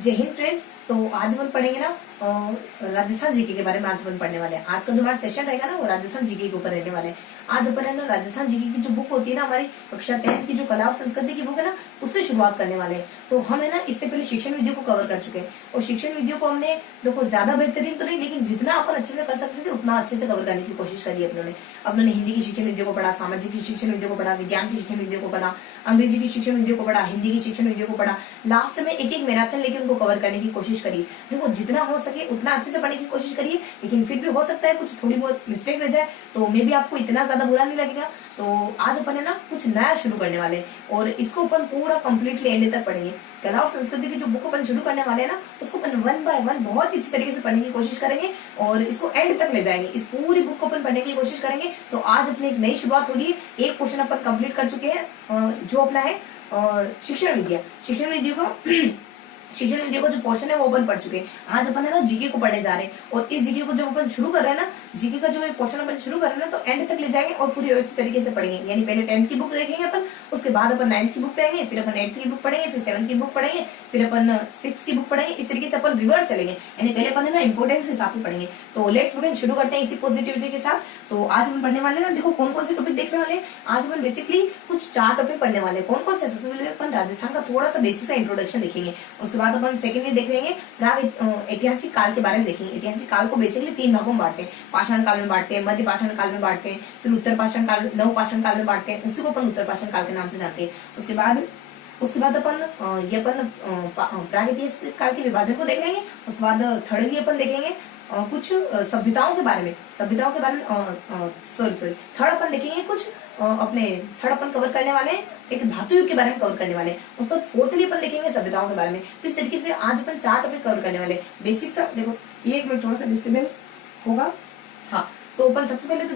जय हिंद फ्रेंड्स। तो आज अपन पढ़ेंगे ना राजस्थान जीके के बारे में। आज अपन पढ़ने वाले हैं। आज का जो हमारा सेशन रहेगा ना वो राजस्थान जीके के ऊपर रहने वाला है। आज अपन है ना राजस्थान जीके की जो बुक होती है ना हमारी कक्षा 10 की जो कला और संस्कृति की बुक है ना उससे शुरुआत करने वाले हैं। तो हम है ना इससे पहले शिक्षण विधियों को कवर कर चुके हैं और शिक्षण विधियों को हमने देखो ज्यादा बेहतरीन तो नहीं लेकिन जितना अपन अच्छे से कर सकते थे उतना अच्छे से कवर करने की कोशिश करी अपने हिंदी की शिक्षण विधियों को पढ़ा, सामाजिक की शिक्षण विधियों को पढ़ा, विज्ञान की शिक्षण विधियों को पढ़ा, अंग्रेजी की शिक्षण विधियों को पढ़ा, हिंदी की शिक्षण विधियों को पढ़ा। लास्ट में एक एक मैराथन लेके उनको कवर करने की कोशिश करी। देखो जितना हो सके उतना अच्छे से पढ़ने की कोशिश करिए, लेकिन फिर भी हो सकता है कुछ थोड़ी बहुत मिस्टेक रह जाए तो मे भी आपको इतना ज्यादा बुरा नहीं लगेगा। तो आज अपन है ना कुछ नया शुरू करने वाले हैं और इसको अपन पूरा कंप्लीटली एंड तक पढ़ेंगे। कला और संस्कृति की जो बुक अपन शुरू करने वाले हैं ना उसको अपन 1 बाय 1 बहुत ही अच्छी तरीके से पढ़ने की कोशिश करेंगे और इसको एंड तक ले जाएंगे। इस पूरी बुक को अपन पढ़ने की कोशिश करेंगे। तो आज अपनी एक नई शुरुआत हो रही है। एक क्वेश्चन अपन कंप्लीट कर चुके हैं जो अपना है शिक्षण विद्या। शिक्षण विद्या का जो पोर्शन है वो अपन पढ़ चुके हैं। आज अपन है ना जीके को पढ़ने जा रहे हैं और इस जीके को जब अपन शुरू कर रहे हैं ना, जीके का जो पोर्शन अपन शुरू कर रहे हैं ना तो एंड तक ले जाएंगे और पूरी व्यवस्थित तरीके से पढ़ेंगे। यानी पहले 10th की बुक देखेंगे अपन, उसके बाद अपन 9th की बुक पे आएंगे, फिर अपन 8th की बुक पढ़ेंगे, फिर 7th की बुक पढ़ेंगे, फिर अपन 6th की बुक पढ़ेंगे। इस तरीके से अपन रिवर्स चलेंगे। यानी पहले अपन है ना इंपोर्टेंस के हिसाब से पढ़ेंगे। तो लेट्स बिगिन, शुरू करते हैं इसी पॉजिटिविटी के साथ। तो आज अपन पढ़ने वाले ना देखो कौन कौन से टॉपिक देखने वाले हैं। आज अपन बेसिकली कुछ 4 टॉपिक पढ़ने वाले हैं। कौन कौन से? सबसे पहले अपन राजस्थान का थोड़ा सा बेसिक सा इंट्रोडक्शन देखेंगे। उसके बाद अपन सेकेंडली देख लेंगे प्राग ऐतिहासिक काल के बारे में देखेंगे। ऐतिहासिक काल को बेसिकली 3 भागों में बांटते हैं। पाषाण काल में बांटते हैं, मध्य पाषाण काल में बांटते हैं, फिर उत्तर पाषाण काल, नव पाषाण काल में बांटते हैं। उसी को अपन उत्तर पाषाण काल के नाम से जानते हैं। उसके बाद अपन ये अपन प्रागैतिहासिक काल के विभाजन को देख लेंगे। उसके बाद थर्डली अपन देखेंगे कुछ सभ्यताओं के बारे में थर्ड अपन देखेंगे कुछ थर्ड अपन कवर करने वाले एक धातु युग के बारे में कवर करने वाले। उसके बाद फोर्थली अपन देखेंगे सभ्यताओं के बारे में। तो इस तरीके से आज अपन 4 टॉपिक कवर करने वाले। बेसिक सा देखो, ये एक मिनट थोड़ा सा डिस्टर्बेंस होगा। हाँ, तो अपन सबसे पहले अपन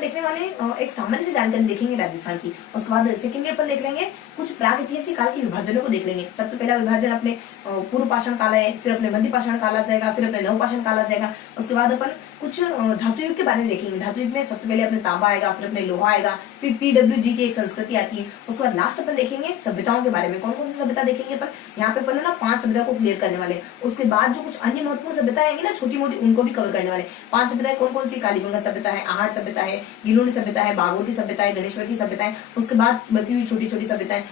देखने वाले एक सामान्य सी जानकारी देखेंगे राजस्थान की। उसके बाद सेकेंडली अपन देख लेंगे कुछ प्राग ऐतिहासिक काल के विभाजनों को देख लेंगे। सबसे पहला विभाजन अपने पूर्व पाषाण काल है, फिर अपने मध्य पाषाण काल आ जाएगा, फिर अपने नव पाषाण काल आ जाएगा। उसके बाद अपन कुछ धातु युग के बारे में देखेंगे। धातु युग में सबसे पहले अपने तांबा आएगा, फिर अपने लोहा आएगा, फिर PWG की एक संस्कृति आती है। उसके बाद लास्ट अपन देखेंगे सभ्यताओं के बारे में। कौन कौन सी सभ्यता देखेंगे अपन? यहाँ पे अपन ना 5 सभ्यता को क्लियर करने वाले। उसके बाद जो कुछ अन्य महत्वपूर्ण सभ्यता आएंगी ना छोटी मोटी, उनको भी कवर करने वाले। 5 सभ्यताएं कौन कौन सी? कालीबंगा सभ्यता है, आहट सभ्यता है, गिलोनी सभ्यता है, बागोटी सभ्यता है, गणेश्वर की सभ्यता है। उसके बाद बची हुई छोटी छोटी सभ्यताएं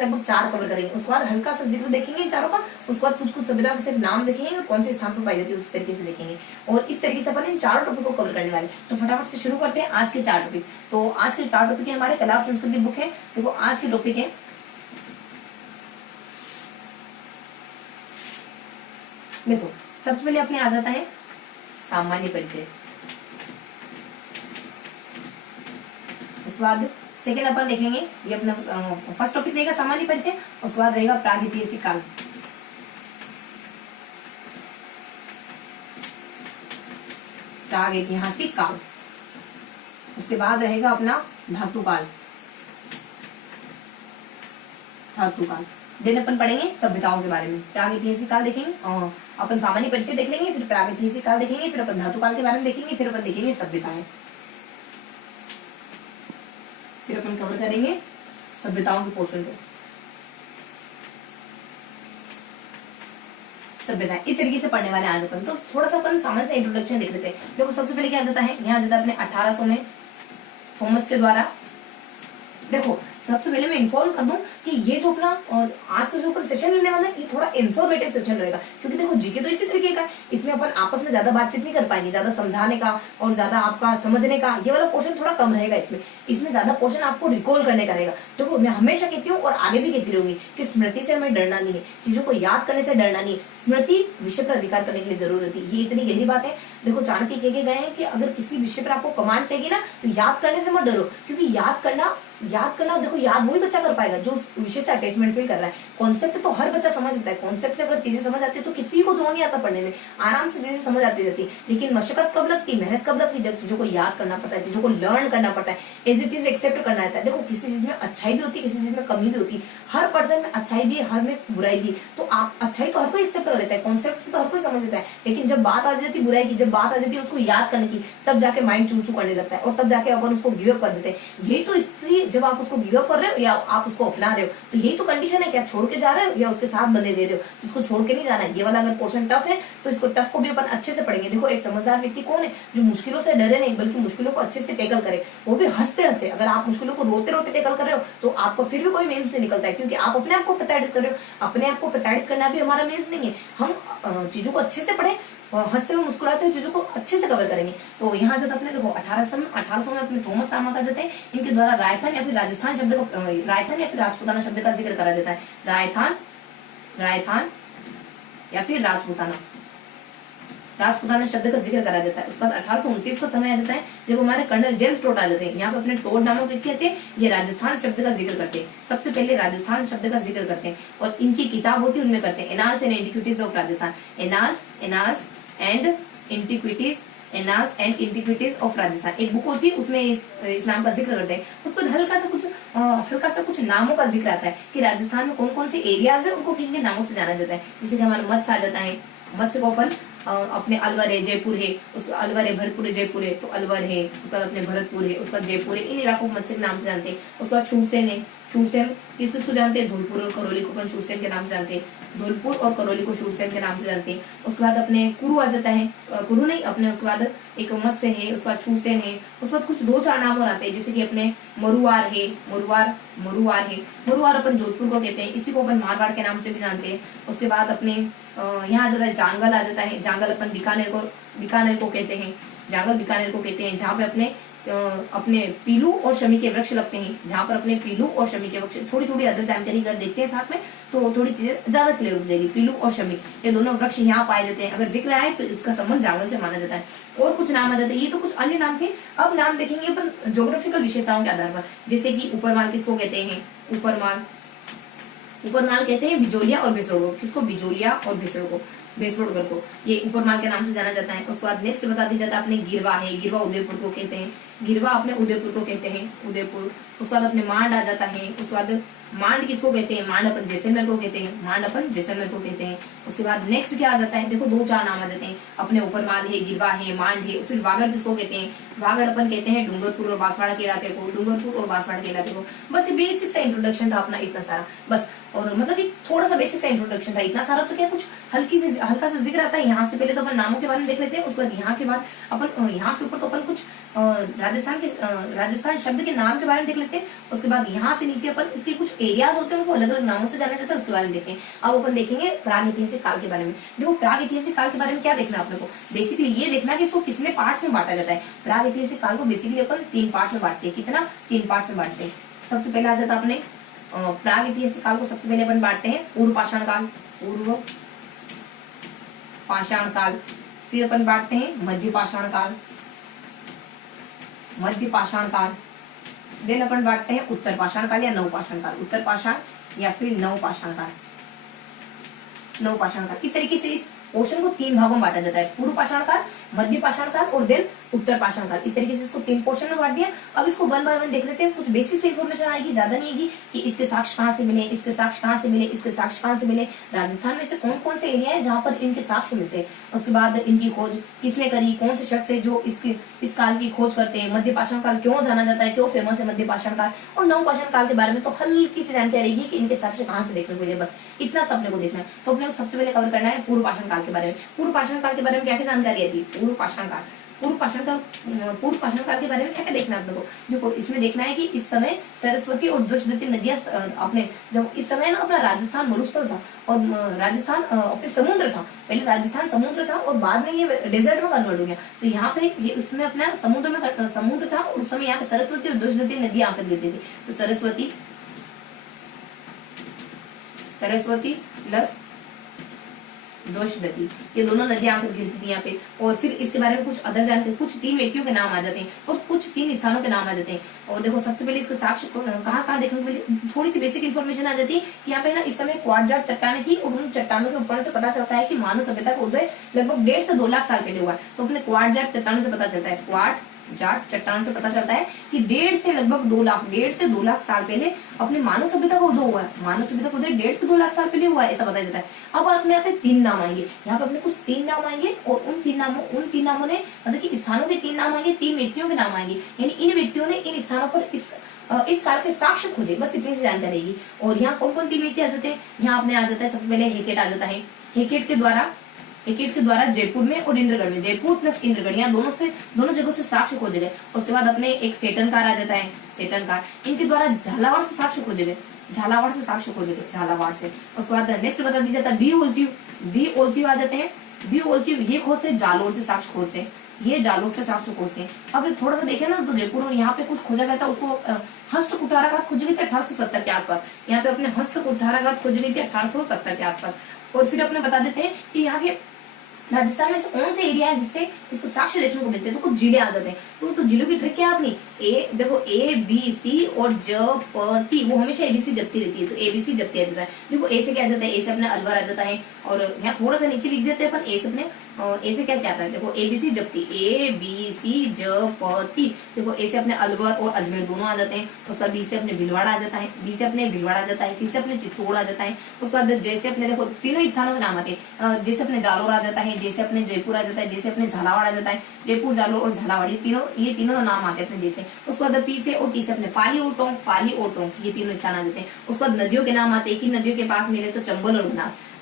लगभग 4 कवर करेंगे। उसके बाद हल्का सा जिक्र देखेंगे इन चारों का। उसके बाद कुछ सभ्यताओं के सिर्फ नाम देखेंगे और कौन से स्थान पर पाई जाती है उस तरीके से देखेंगे। और इस तरीके से अपन इन 4 टॉपिक को कवर करने वाले। तो फटाफट से शुरू करते हैं आज के 4 टॉपिक। तो आज के 4 टॉपिक हमारे कला और संस्कृति बुक है। देखो आज के टॉपिक है, देखो सबसे पहले अपने आ जाता है सामान्य परिचय। उसके बाद सेकेंड अपन देखेंगे, ये अपना फर्स्ट टॉपिक रहेगा सामान्य परिचय। उसके बाद रहेगा प्रागैतिहासिक काल। प्रागैतिहासिक काल। इसके बाद रहेगा अपना धातु काल। देन अपन पढ़ेंगे सभ्यताओं के बारे में। प्रागैतिहासिक काल देखेंगे, अपन सामान्य परिचय देख लेंगे, फिर प्रागैतिहासिक काल देखेंगे, फिर अपन धातु काल के बारे में देखेंगे, फिर अपन देखेंगे सभ्यताएं, फिर अपन कवर करेंगे सभ्यताओं के पोर्शन को। सभ्यता इस तरीके से पढ़ने वाले आज अपन। तो थोड़ा सा अपन सामान्य से इंट्रोडक्शन देख लेते हैं। देखो सबसे पहले क्या आ जाता है, यहाँ आ जाता है अपने 1800 में थॉमस के द्वारा। देखो सबसे पहले मैं इन्फॉर्म कर दूं कि ये जो अपना आज का जो अपन सेशन लेने वाला है ये थोड़ा इन्फॉर्मेटिव सेशन रहेगा। क्योंकि देखो जीके तो इसी तरीके का है, इसमें अपन आपस में ज्यादा बातचीत नहीं कर पाएंगे, ज्यादा समझाने का और ज्यादा आपका समझने का ये वाला पोर्शन थोड़ा कम रहेगा। इसमें ज्यादा पोर्शन आपको रिकॉल करने का रहेगा। देखो मैं हमेशा कहती हूँ और आगे भी कहती रहूंगी कि स्मृति से हमें डरना नहीं है, चीजों को याद करने से डरना नहीं है। स्मृति विषय पर अधिकार करने के लिए जरूर होती है। ये इतनी गहरी बात है। देखो चाणक्य कह के गए हैं कि अगर किसी विषय पर आपको कमांड चाहिए ना तो याद करने से मत डरो, क्योंकि याद करना देखो याद वही बच्चा कर पाएगा जो उस विषय से अटैचमेंट फील कर रहा है। कॉन्सेप्ट तो हर बच्चा समझ लेता है। कॉन्सेप्ट से अगर चीजें समझ आती है तो किसी को जो नहीं आता पढ़ने में, आराम से चीजें समझ आती रहती है। लेकिन मशक्कत कब लगती है, मेहनत कब लगती है? जब चीजों को याद करना पड़ता है, चीजों को लर्न करना पड़ता है, एज इट इज एक्सेप्ट करना रहता है। देखो किसी चीज में अच्छाई भी होती है, किसी चीज में कमी भी होती है। हर पर्सन में अच्छाई भी है, हर में बुराई भी। तो आप अच्छाई तो हर कोई एक्सेप्ट कर लेता है, कॉन्सेप्ट से तो हर कोई समझ लेता है। लेकिन जब बात आ जाती है बुराई की, जब बात आ जाती है उसको याद करने की, तब जाके माइंड चू चू करने लगता है और तब जाके अपन उसको गिव अप कर देते हैं। यही तो जब आप उसको गिव अप कर रहे हो या आप उसको अपना रहे हो, तो यही तो कंडीशन है कि आप छोड़ के जा रहे हो या उसके साथ बंधे दे रहे हो, तो इसको छोड़ के नहीं जाना है। ये वाला अगर पोर्शन टफ है तो इसको टफ को भी अपन अच्छे से पढ़ेंगे। देखो एक समझदार व्यक्ति कौन है, जो मुश्किलों से डरे नहीं बल्कि मुश्किलों को अच्छे से टैकल करे, वो भी हंसते हंसते। अगर आप मुश्किलों को रोते रोते टैकल कर रहे हो तो आपको फिर भी कोई मेंस नहीं निकलता है, क्योंकि आप अपने आप को प्रताड़ित कर रहे हो। अपने आप को प्रताड़ित करना भी हमारा मेंस नहीं है। हम चीजों को अच्छे से पढ़े, हंसते हुए मुस्कुराते हुए चीजों को अच्छे से कवर करेंगे। तो यहाँ जब अपने देखो 1800 में अपने थॉमस तामा जाते हैं, इनके द्वारा राजस्थान या फिर राजस्थान शब्द को राजस्थान या फिर राजपूताना शब्द का जिक्र करा जाता है। राजस्थान या फिर राजपूताना शब्द का जिक्र करा जाता है। उसके बाद 1829 का समय आ जाता है जब हमारे कर्नल जेम्स टोड आ जाते हैं। यहाँ पे अपने टोड नामक व्यक्ति आते हैं, ये राजस्थान शब्द का जिक्र करते हैं। सबसे पहले राजस्थान शब्द का जिक्र करते हैं और इनकी किताब होती है उनमें करते हैं annals and antiquities of Rajasthan. Annals and antiquities of Rajasthan एक बुक होती है, उसमें इस नाम का जिक्र करते हैं। उसको हल्का सा कुछ नामों का जिक्र आता है कि राजस्थान में कौन कौन से एरियाज है, उनको किन के नामों से जाना जाता है। जैसे कि हमारा मत्स्य आ जाता है, मत्स्य को अपन अपने अलवर है, जयपुर है, उसका अलवर है, भरतपुर है, जयपुर है, तो अलवर है। उसका अपने भरतपुर है, उसका जयपुर है, इन इलाकों को मत्स्य के नाम से जानते हैं। उसका शूरसेन है, शूरसेन किसको जानते हैं, धौलपुर और करौली को अपन शूरसेन के नाम से जानते हैं। धौलपुर और करौली को शूरसेन के नाम से जानते हैं। उसके बाद अपने कुरु आ जाता है, कुरु नहीं अपने उसके बाद एक मत्स्य है, उसके बाद शूरसेन है। उसके बाद कुछ 2-4 नाम और आते हैं, जैसे कि अपने मरुआर है, मरुआर अपन जोधपुर को कहते हैं, इसी को अपन मारवाड़ के नाम से भी जानते हैं। उसके बाद अपने यहाँ आ जाता है जांगल आ जाता है, जांगल अपन बीकानेर को कहते हैं, जहाँ पे अपने पीलू और शमी के वृक्ष लगते हैं, जहाँ पर अपने पीलू और शमी के वृक्ष। थोड़ी अदर जानकारी अगर देखते हैं साथ में तो थोड़ी चीजें ज्यादा क्लियर हो जाएगी। पीलू और शमी ये दोनों वृक्ष यहाँ पाए जाते हैं। अगर जिक्र आए तो इसका संबंध जांगल से माना जाता है। और कुछ नाम आ जाते हैं, ये तो कुछ अन्य नाम थे। अब नाम देखेंगे अपन ज्योग्राफिकल विशेषताओं के आधार पर, जैसे कि ऊपरमाल किसको कहते हैं, ऊपरमाल कहते हैं बिजोलिया और भेसरोड को। किसको, बिजोलिया और भेसरोडगढ़ को, ये ऊपरमाल के नाम से जाना जाता है। उसके बाद नेक्स्ट बता दिया जाता है अपने गिरवा है, गिरवा उदयपुर को कहते हैं, गिरवा अपने उदयपुर को कहते हैं, उदयपुर। उसके बाद अपने मांड आ जाता है। उसके बाद मांड किसको कहते हैं, मांड अपन जैसलमेर को कहते हैं, उसके बाद नेक्स्ट क्या आ जाता है, देखो 2-4 नाम आ जाते हैं अपने ऊपरमाल है, गिरवा है, मांड है। फिर वागड़ किसको कहते हैं, वागड़ अपन कहते हैं डूंगरपुर और बांसवाड़ा के इलाके को। बस ये बेसिक सा इंट्रोडक्शन था अपना, इतना सारा बस। और मतलब ये थोड़ा सा बेसिक सा इंट्रोडक्शन था, इतना सारा तो क्या कुछ हल्का सा जिक्र आता है। यहाँ से पहले तो अपन नामों के बारे में देख लेते हैं, उसके बाद यहाँ के बाद अपन यहाँ से ऊपर तो अपन कुछ राजस्थान शब्द के नाम के बारे में देख लेते हैं। उसके बाद यहाँ से नीचे अपन इसके कुछ एरियाज होते हैं, उनको अलग अलग नामों से जाना जाता है, उसके बारे में देखते हैं। अब अपन देखेंगे प्रागैतिहासिक काल के बारे में। देखो प्रागैतिहासिक काल के बारे में क्या देखना है अपने को, बेसिकली ये देखना है कि इसको कितने पार्ट्स में बांटा जाता है। प्रागैतिहासिक काल को बेसिकली अपन 3 पार्ट्स में बांटते हैं। कितना, 3 पार्ट्स में बांटते हैं। सबसे पहले आ जाता है अपने प्रागैतिहासिक काल को सबसे पहले अपन बांटते हैं पूर्व पाषाण काल, फिर अपन बांटते हैं मध्य पाषाण काल, देन अपन बांटते हैं उत्तर पाषाण काल या नवपाषाण काल, उत्तर पाषाण या फिर नवपाषाण काल। इस तरीके से इस पोर्शन को 3 भागों में बांटा जाता है, पूर्व पाषाण काल, मध्य पाषाण काल और देन उत्तर पाषाण काल। इस तरीके से इसको 3 पोर्शन में बांट दिया। अब इसको 1 बाय 1 देख लेते हैं। कुछ बेसिक से इन्फॉर्मेशन आएगी, ज्यादा नहीं आएगी कि इसके साक्ष्य कहाँ से मिले, इसके साक्ष्य कहाँ से मिले, राजस्थान में से कौन कौन से एरिया है जहाँ पर इनके साक्ष्य मिलते हैं। उसके बाद इनकी खोज किसने करी, कौन से शख्स है जो इस काल की खोज करते हैं, मध्य पाषाण काल क्यों जाना जाता है, क्यों फेमस है मध्य पाषाण काल, और नवपाषाण काल के बारे में तो हल्की सी जानकारी रहेगी कि इनके साक्ष्य कहाँ से देखने को मिले। बस इतना सब अपने को देखना है। तो अपने को सबसे पहले कवर करना है पूर्व पाषाण काल के बारे में। पूर्व पाषाण काल के बारे में क्या क्या जानकारी आती है, पूर्व पाषाण काल के बारे में क्या क्या देखना है अपने को। देखो इसमें देखना है कि इस समय सरस्वती और दुष्यंती नदियां अपने, जब इस समय ना अपना राजस्थान मरुस्थल था और राजस्थान अपने समुद्र था। पहले राजस्थान समुद्र था और बाद में ये डेजर्ट में कन्वर्ट हो गया। तो यहाँ पे ये इसमें अपना समुद्र था और उस समय यहाँ पे सरस्वती और दुष्यंती नदियां आकर गिरती थी। तो सरस्वती प्लस दोषदती, ये दोनों नदियां आकर गिरती थी यहाँ पे। और फिर इसके बारे में कुछ अदर जानते, कुछ 3 व्यक्तियों के नाम आ जाते हैं और कुछ 3 स्थानों के नाम आ जाते हैं। और देखो सबसे पहले इसके साक्ष्य कहाँ देखने को मिले, थोड़ी सी बेसिक इन्फॉर्मेशन आ जाती है। यहाँ पे ना इस समय क्वार्टजाट चट्टानें थी और उन चट्टानों के ऊपर से पता चलता है कि मानव सभ्यता का उदय लगभग 1.5 से 2 लाख साल पहले हुआ है। तो अपने क्वार्टजाट चट्टानों से पता चलता है, क्वार्टजाट चट्टान से पता चलता है कि 1.5 से लगभग 2 से 2 लाख साल पहले अपने मानव सभ्यता का उदय हुआ है। मानव सभ्यता का उदय 1.5 से 2 लाख साल पहले हुआ है, ऐसा बताया जाता है। अब अपने यहाँ पे 3 नाम आएंगे, यहाँ पे अपने कुछ 3 नाम आएंगे और उन तीन नामों ने मतलब कि स्थानों के 3 नाम आएंगे, 3 व्यक्तियों के नाम आएंगे। यानी इन व्यक्तियों ने इन स्थानों पर इस इस काल के साक्ष्य खोजे, बस इतनी सी जानकारी रहेगी। और यहाँ कौन कौन तीन व्यक्ति आ जाते हैं, यहाँ आपने आ जाता है सबसे पहले हेकेट आ जाता है। हेकेट के द्वारा जयपुर में और इंद्रगढ़ में, जयपुर प्लस इंद्रगढ़, यहाँ दोनों जगहों से साक्ष्य खोजे गए। उसके बाद अपने एक सेटनकार आ जाता है, सेटनकार, इनके द्वारा झालावाड़ से साक्ष्य खोजे गए, झालावाड़ से साक्ष्य खोजे गए, झालावाड़ से। उसके बाद नेक्स्ट बता दिया जाता है बी ओलचीव आ जाते हैं। बी ओलचीव ये खोजते हैं जालोर से साक्ष्य खोजते हैं, ये जालोर से साक्ष्य खोजते हैं। अब थोड़ा सा देखे ना तो जयपुर और यहाँ पे कुछ खोजा गया था, उसको हस्त कुठाराघात खोजी गई थी 1870 के आसपास। यहाँ पे अपने हस्त कुठाराघात खोजी गई थी 1870 के आसपास। और फिर अपने बता देते हैं कि यहाँ के राजस्थान में से कौन से एरिया है जिससे इसको साक्ष्य देखने को मिलते हैं, तो कुछ जिले आ जाते हैं। तो जिलों की ट्रिक क्या है अपनी, देखो ए बी सी और ज प ती, वो हमेशा एबीसी जपती रहती है, तो एबीसी जपती आ जाता है। देखो ए से क्या आ जाता है, ए से अपने अलवर आ जाता है, और यहाँ थोड़ा सा नीचे लिख देते हैं पर ए से अपने ए से क्या आता है, देखो एबीसी जपती, ए बी सी ज प ती। देखो ए से अपने अलवर और अजमेर दोनों आ जाते हैं। उसका बी से अपने भीलवाड़ा आ जाता है, बी से अपने भीलवाड़ा आ जाता है, सी से अपने चित्तौड़ आ जाता है। उसके बाद जैसे अपने देखो तीनों स्थानों के नाम आते हैं, जैसे अपने जालोर आ जाता है, जैसे अपने जयपुर आ जाता है, जैसे अपने झालावाड़ आ जाता है, जयपुर जालोर और झालावाड़ ये तीनों नाम आते हैं अपने जैसे। उसके बाद पी से और टी से अपने पाली और टोंक, ये तीनों स्थान आ जाते हैं। उसके बाद नदियों के नाम आते हैं कि नदियों के पास मिले तो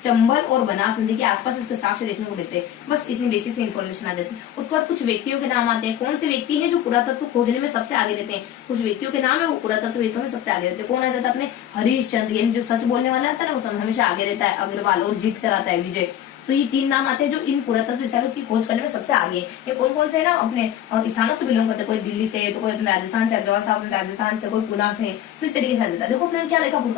चंबल और बनास नदी के आसपास इसके साक्ष्य देखने को मिलते हैं। बस इतनी बेसिक से इन्फॉर्मेशन आ जाती है। उसके बाद कुछ व्यक्तियों के नाम आते हैं, कौन से व्यक्ति हैं जो पुरातत्व खोजने में सबसे आगे रहते हैं, कुछ व्यक्तियों के नाम है वो पुरातत्व व्यक्तियों में सबसे आगे रहते हैं। कौन आ जाता है अपने हरीश चंद्र, यानी जो सच बोलने वाला आता है ना, वो सब हमेशा आगे रहता है, अग्रवाल, और जीत कराता है विजय। तो ये तीन नाम आते हैं जो इन पुरातत्व स्थलों की खोज करने में सबसे आगे है। ये कौन कौन से है ना, अपने स्थानों से बिलोंग करते हैं, कोई दिल्ली से, तो कोई अपने राजस्थान से, अग्रवाल साहब अपने राजस्थान से, कोई पुणे से, तो इस तरीके से आ जाता है। देखो अपने क्या देखा पूर्व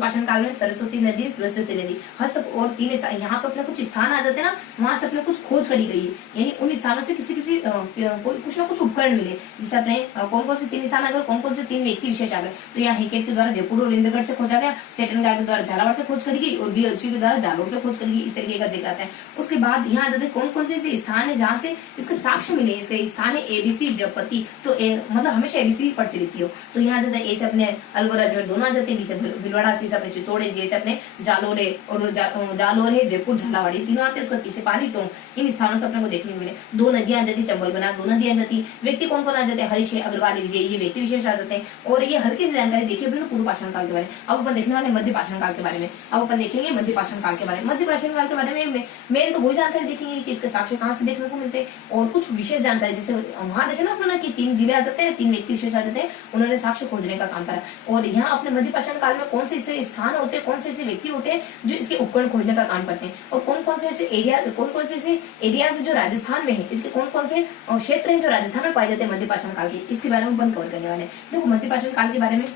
पाषाण काल में सरस्वती नदी, सरस्वती नदी, हस्त और तीन यहाँ पे अपने कुछ स्थान आ जाते हैं ना, वहां से अपने कुछ खोज करी गई है, यानी उन स्थानों से किसी कुछ ना कुछ उपकरण मिले, जिससे अपने कौन कौन से तीन स्थान आ गए, कौन कौन से तीन व्यक्ति विशेष आ गए। तो यहाँ हेकेट के द्वारा जयपुर और इंद्रगढ़ से खोजा गया, सेटनकार के द्वारा झालावाड़ से खोज करी गई, और बी ओलचीव के द्वारा जालोर से खोज करी गई। इस तरीके का जिक्र आता है। उसके बाद यहाँ जाते कौन कौन से ऐसे स्थान है जहाँ से इसके साक्ष्य मिले। इसके स्थान है एबीसी जपति, तो मतलब हमेशा एबीसी पढ़ती रहती हो। तो यहाँ जाते ए से अपने अलवर अजमेर दोनों आ जाते हैं, बी से भीलवाड़ा, सी से अपने चित्तौड़, जे से अपने जालोरे और जालोर है, जयपुर, झालावाड़, तीनों आते हैं। उसके पीछे पाली टोंक, इन स्थानों से अपने को देखने को मिले। दो नदियां आ जाती, चंबल बनास, दो नदियां आ जाती। व्यक्ति कौन कौन आ जाते हैं, हरीश, अग्रवाल, विजय, ये व्यक्ति विशेष आ जाते हैं। और ये हल्की सी जानकारी देखिए अपने पूर्व पाषाण काल के बारे में। अब अपन देखने वाले मध्य पाषाण काल के बारे में। अब अपन देखेंगे मध्य पाषाण काल के बारे में। मध्य पाषाण काल के बारे में मेन तो वही जानकारी देखेंगे कि इसके साक्ष्य कहाँ से देखने को मिलते हैं, और कुछ विशेष जानकारी, जैसे वहां देखे ना अपना कि तीन जिले आ जाते हैं, तीन व्यक्ति विशेष आ जाते हैं, उन्होंने साक्ष्य खोजने का काम करा। और यहाँ अपने मध्य पाषाण काल में कौन से ऐसे स्थान होते हैं, कौन से ऐसे व्यक्ति होते हैं जो इसके उपकरण खोजने का काम करते हैं, और कौन कौन से ऐसे एरिया जो राजस्थान में है, इसके कौन कौन से क्षेत्र हैं जो राजस्थान में पाए जाते हैं मध्य पाषाण काल के, इसके बारे में अपन कवर करने वाले हैं। देखो मध्य पाषाण काल के बारे में,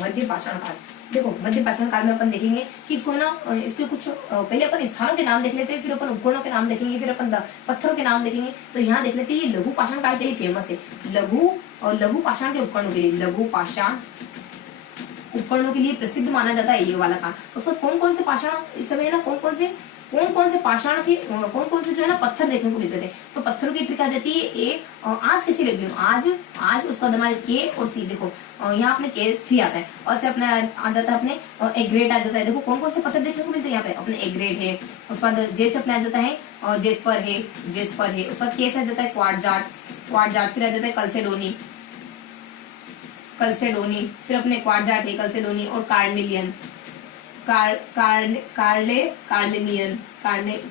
मध्य पाषाण काल, देखो मध्य पाषाण काल में अपन देखेंगे कि इसको ना, इसके कुछ पहले अपन स्थानों के नाम देख लेते हैं, फिर अपन उपकरणों के नाम देखेंगे, फिर अपन पत्थरों के नाम देखेंगे। तो यहाँ देख लेते हैं ये लघु पाषाण काल के लिए फेमस है, लघु पाषाण के उपकरणों के लिए, लघु पाषाण उपकरणों के लिए प्रसिद्ध माना जाता है ये वाला काल। उसमें कौन कौन से पाषाण इस समय है ना, कौन कौन से पाषाण के कौन कौन से जो है ना पत्थर देखने को मिलते थे। तो पत्थरों की ट्रिक आ जाती है आज कैसी लग रही हूँ, आज उसका हमारे के और सी, देखो यहाँ अपने के 3 आता है, और से अपने आ जाता है अपने एग्रेड आ जाता है। देखो कौन कौन से पत्थर देखने को मिलते हैं यहाँ पे, अपने एग्रेड है, उसके बाद जे से अपने आ जाता है जेस्पर है, उसके बाद के से आ जाता है क्वार्टजार्ट, फिर आ जाता है कलसेडोनी, फिर अपने क्वार्टजार्ट है, कलसेडोनी और कार्नेलियन,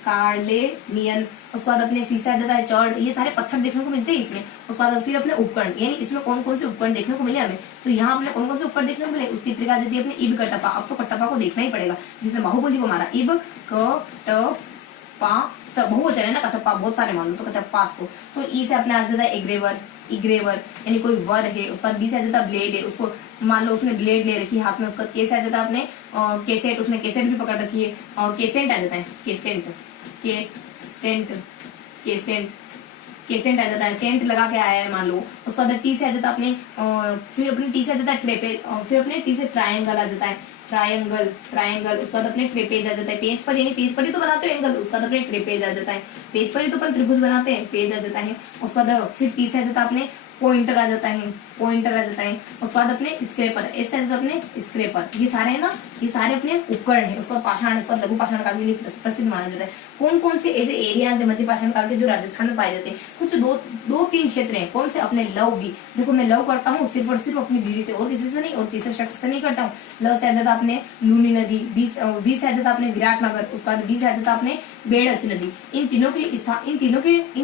कार्लेनियन। उसके बाद अपने सीसा जाता है चर्ट, ये सारे पत्थर देखने को मिलते हैं इसमें। उसके बाद फिर अपने उपकरण, यानी इसमें कौन कौन से उपकरण देखने को मिले हमें, तो यहाँ अपने कौन कौन से उपकरण देखने को मिले उसकी ट्रिक आ जाती है अपने इब कटप्पा। अब तो कटप्पा को देखना ही पड़ेगा, जिसने बाहुबली को मारा, इब कटप्पा, सब बहुवचन है ना कटप्पा, बहुत सारे मान लो तो कटप्पा को। तो ई से अपने आ जाता है इग्रेवर, यानी कोई वर है। उसके बाद बी से आ जाता है ब्लेड है, उसको मान लो उसने ब्लेड ले रखी है हाथ में। उसका के से आ जाता है अपने केसेट, उसने केसेट भी पकड़ रखी है, केसेंट आ जाता है, केसेंट आ जाता है, सेंट लगा के आया है मान लो। उसके बाद टी से आ जाता है अपने फिर अपने टी से आ जाता है ट्रेपेज, फिर अपने टी से ट्रायंगल आ जाता है, ट्रायंगल। उसके बाद अपने ट्रेपेज आ जाता है, पेज पर, यानी पेज पर ही तो बनाते हो एंगल, उसके बाद अपने ट्रेपेज आ जाता है, पेज पर ही तो अपन त्रिभुज बनाते हैं, पेज आ जाता है। उसके बाद फिर टी से आ जाता है अपने पॉइंटर आ जाता है, उसके बाद अपने स्क्रेपर, ऐसे अपने स्क्रेपर, ये सारे है ना, ये सारे अपने उपकरण है। उसका पाषाण, उसका लघु पाषाण काल के लिए प्रसिद्ध माना जाता है। कौन कौन से ऐसे एरियाज है मध्य पाषाण काल के जो राजस्थान में पाए जाते हैं? कुछ दो तीन क्षेत्र हैं। कौन से? अपने लव भी। देखो मैं लव करता हूँ सिर्फ और सिर्फ अपनी बीवी से और किसी से नहीं, और तीसरे शख्स से नहीं करता हूँ। लव से आ जाता अपने लूनी नदी, बी से आ जाता अपने विराटनगर, उसके बाद बी से आ जाता अपने बेड़च नदी। इन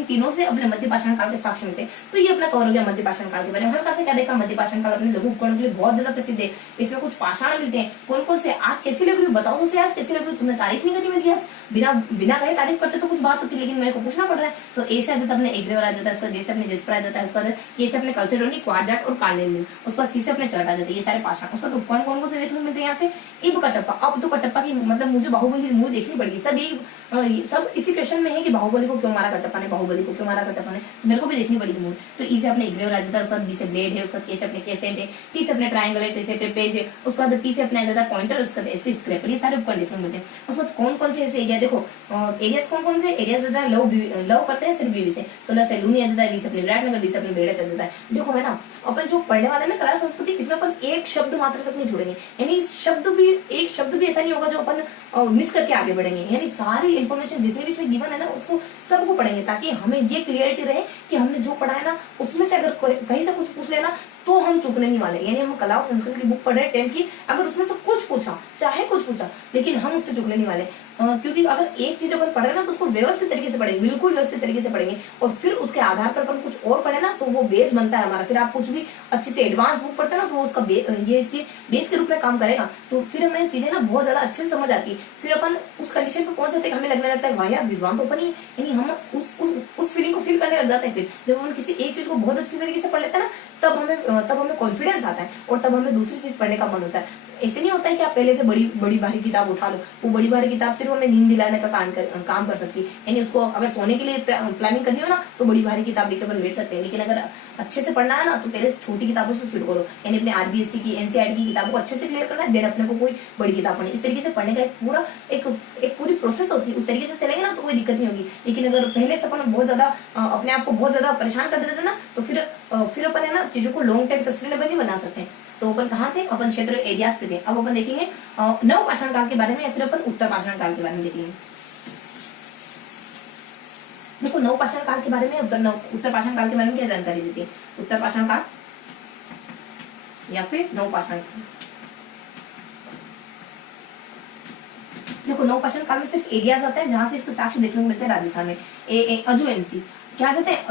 तीनों से अपने मध्य पाषाण काल के साक्ष्य मिलते हैं। तो ये अपना कवर हो गया मध्य पाषाण काल के बारे में। हल्का से क्या देखा? मध्य पाषाण काल अपने लघु उपकरणों के लिए बहुत ज्यादा प्रसिद्ध है। इसमें कुछ पाषाण मिलते हैं। कौन कौन से? आज कैसी लग रही हो बताओ मुझे, आज कैसी लग रही हो? तुमने तारीफ नहीं करी मेरी आज? बिना कहे तारीफ करते तो कुछ बात होती, लेकिन मेरे को पूछना पड़ रहा है। तो ए से आ जाता अपने एग्रेवर आ जाता है, उसका जे से अपने जेस्पर आ जाता है, उसके बाद के से अपने कल्सेडोनी, क्वार्जाट और कार्नेलियम, उसके बाद सी से अपने चर्ट आ जाते हैं। ये सारे पाषाण। उसका तो उपकरण कौन कौन से देखने को मिलते हैं यहाँ से? इब कटप्पा। अब तो कटप्पा की मतलब मुझे बाहुबली मूवी देखनी पड़ेगी। सब इसी क्वेश्चन में है कि बाहुबली को क्यों मारा कटप्पा ने, बाहुबली को क्यों मारा कटप्पा ने, मेरे को भी देखनी पड़ेगी मूवी। तो ई से अपने एग्रेवर आ जाता है, उसके बाद बी से ब्लेड है, उसके बाद के से अपने केसेंट है, टी से अपने ट्रायंगल है, टी से ट्रेपेज है, उसके बाद पी से अपने आ जाता है पॉइंटर, उसके बाद एस से स्क्रैपर। ये सारे उपकरण देखने को मिलते हैं। उसके बाद कौन कौन से ऐसे एरिया देखो, एरियाज कौन कौन से? एरियाज जाता है लव करते हैं सिर्फ बीवी से, तो ल से लूनी आ जाता है, बी से अपने विराटनगर, बी से अपने बेड़ा चल जाता है। देखो है ना, अपन जो पढ़ने वाले ना कला संस्कृति, इसमें अपन एक शब्द मात्र तक नहीं छोड़ेंगे, यानी एक शब्द भी ऐसा नहीं होगा जो अपन मिस करके आगे बढ़ेंगे। यानी सारी इन्फॉर्मेशन जितनी भी इसमें गिवन है ना, उसको सबको पढ़ेंगे, ताकि हमें ये क्लियरिटी रहे कि हमने जो पढ़ा है ना, उसमें से अगर कहीं से कुछ पूछ लेना तो हम चूकने नहीं वाले। यानी हम कला और संस्कृत की बुक पढ़ रहे हैं 10th की, अगर उसमें से कुछ पूछा, चाहे कुछ पूछा, लेकिन हम उससे चूकने नहीं वाले। क्योंकि अगर एक चीज अपन पढ़ रहे हैं ना, तो उसको व्यवस्थित तरीके से पढ़ेंगे, बिल्कुल व्यवस्थित तरीके से पढ़ेंगे, और फिर उसके आधार पर अपन कुछ और पढ़े ना, तो वो बेस बनता है हमारा। फिर आप कुछ भी अच्छे से एडवांस बुक पढ़ते हैं ना, तो उसका ये इसके बेस के रूप में काम करेगा। तो फिर हमें चीजें ना बहुत ज्यादा अच्छे से समझ आती है। फिर अपन उस कंडीशन पे पहुंच जाते हैं, हमें लगने लगता है वाह यार विद्वान तो अपन ही, यानी हम उस फीलिंग को फील करने लग जाते हैं। फिर जब हम किसी एक चीज को बहुत अच्छी तरीके से पढ़ लेते हैं ना, तब हमें कॉन्फिडेंस आता है, और तब हमें दूसरी चीज पढ़ने का मन होता है। ऐसे नहीं होता है कि आप पहले से बड़ी भारी किताब उठा लो। वो बड़ी भारी किताब सिर्फ हमें नींद दिलाने का काम कर सकती है। यानी उसको अगर सोने के लिए प्लानिंग करनी हो ना, तो बड़ी भारी किताब लेकर अपन बैठ सकते हैं। लेकिन अगर अच्छे से पढ़ना है ना, तो पहले छोटी किताबों से शुरू करो। यानी अपने आरबीएससी की, एनसीईआरटी की किताबों को अच्छे से क्लियर करना है, देन अपने को कोई बड़ी किताब पढ़नी। इस तरीके से पढ़ने का एक पूरी प्रोसेस होती है। उस तरीके से चलेंगे ना, तो कोई दिक्कत नहीं होगी। लेकिन अगर पहले से अपन बहुत ज्यादा अपने आप को बहुत ज्यादा परेशान कर देते ना, तो फिर अपन है ना चीजों को लॉन्ग टाइम सस्टेनेबल नहीं बना सकते। तो अपन कहाँ थे? अपन क्षेत्र एरियाज पे थे। अब अपन देखेंगे नव पाषाण काल के बारे में, या फिर अपन उत्तर पाषाण काल के बारे में देखेंगे। देखो नव पाषाण काल के बारे में, उत्तर पाषाण काल के बारे में क्या जानकारी देती है? उत्तर पाषाण काल या फिर नव पाषाण काल। देखो नव पाषाण काल में सिर्फ एरियाज आता है जहां से इसके साक्ष्य देखने को मिलते हैं राजस्थान में। अजू एनसी क्या जाते हैं?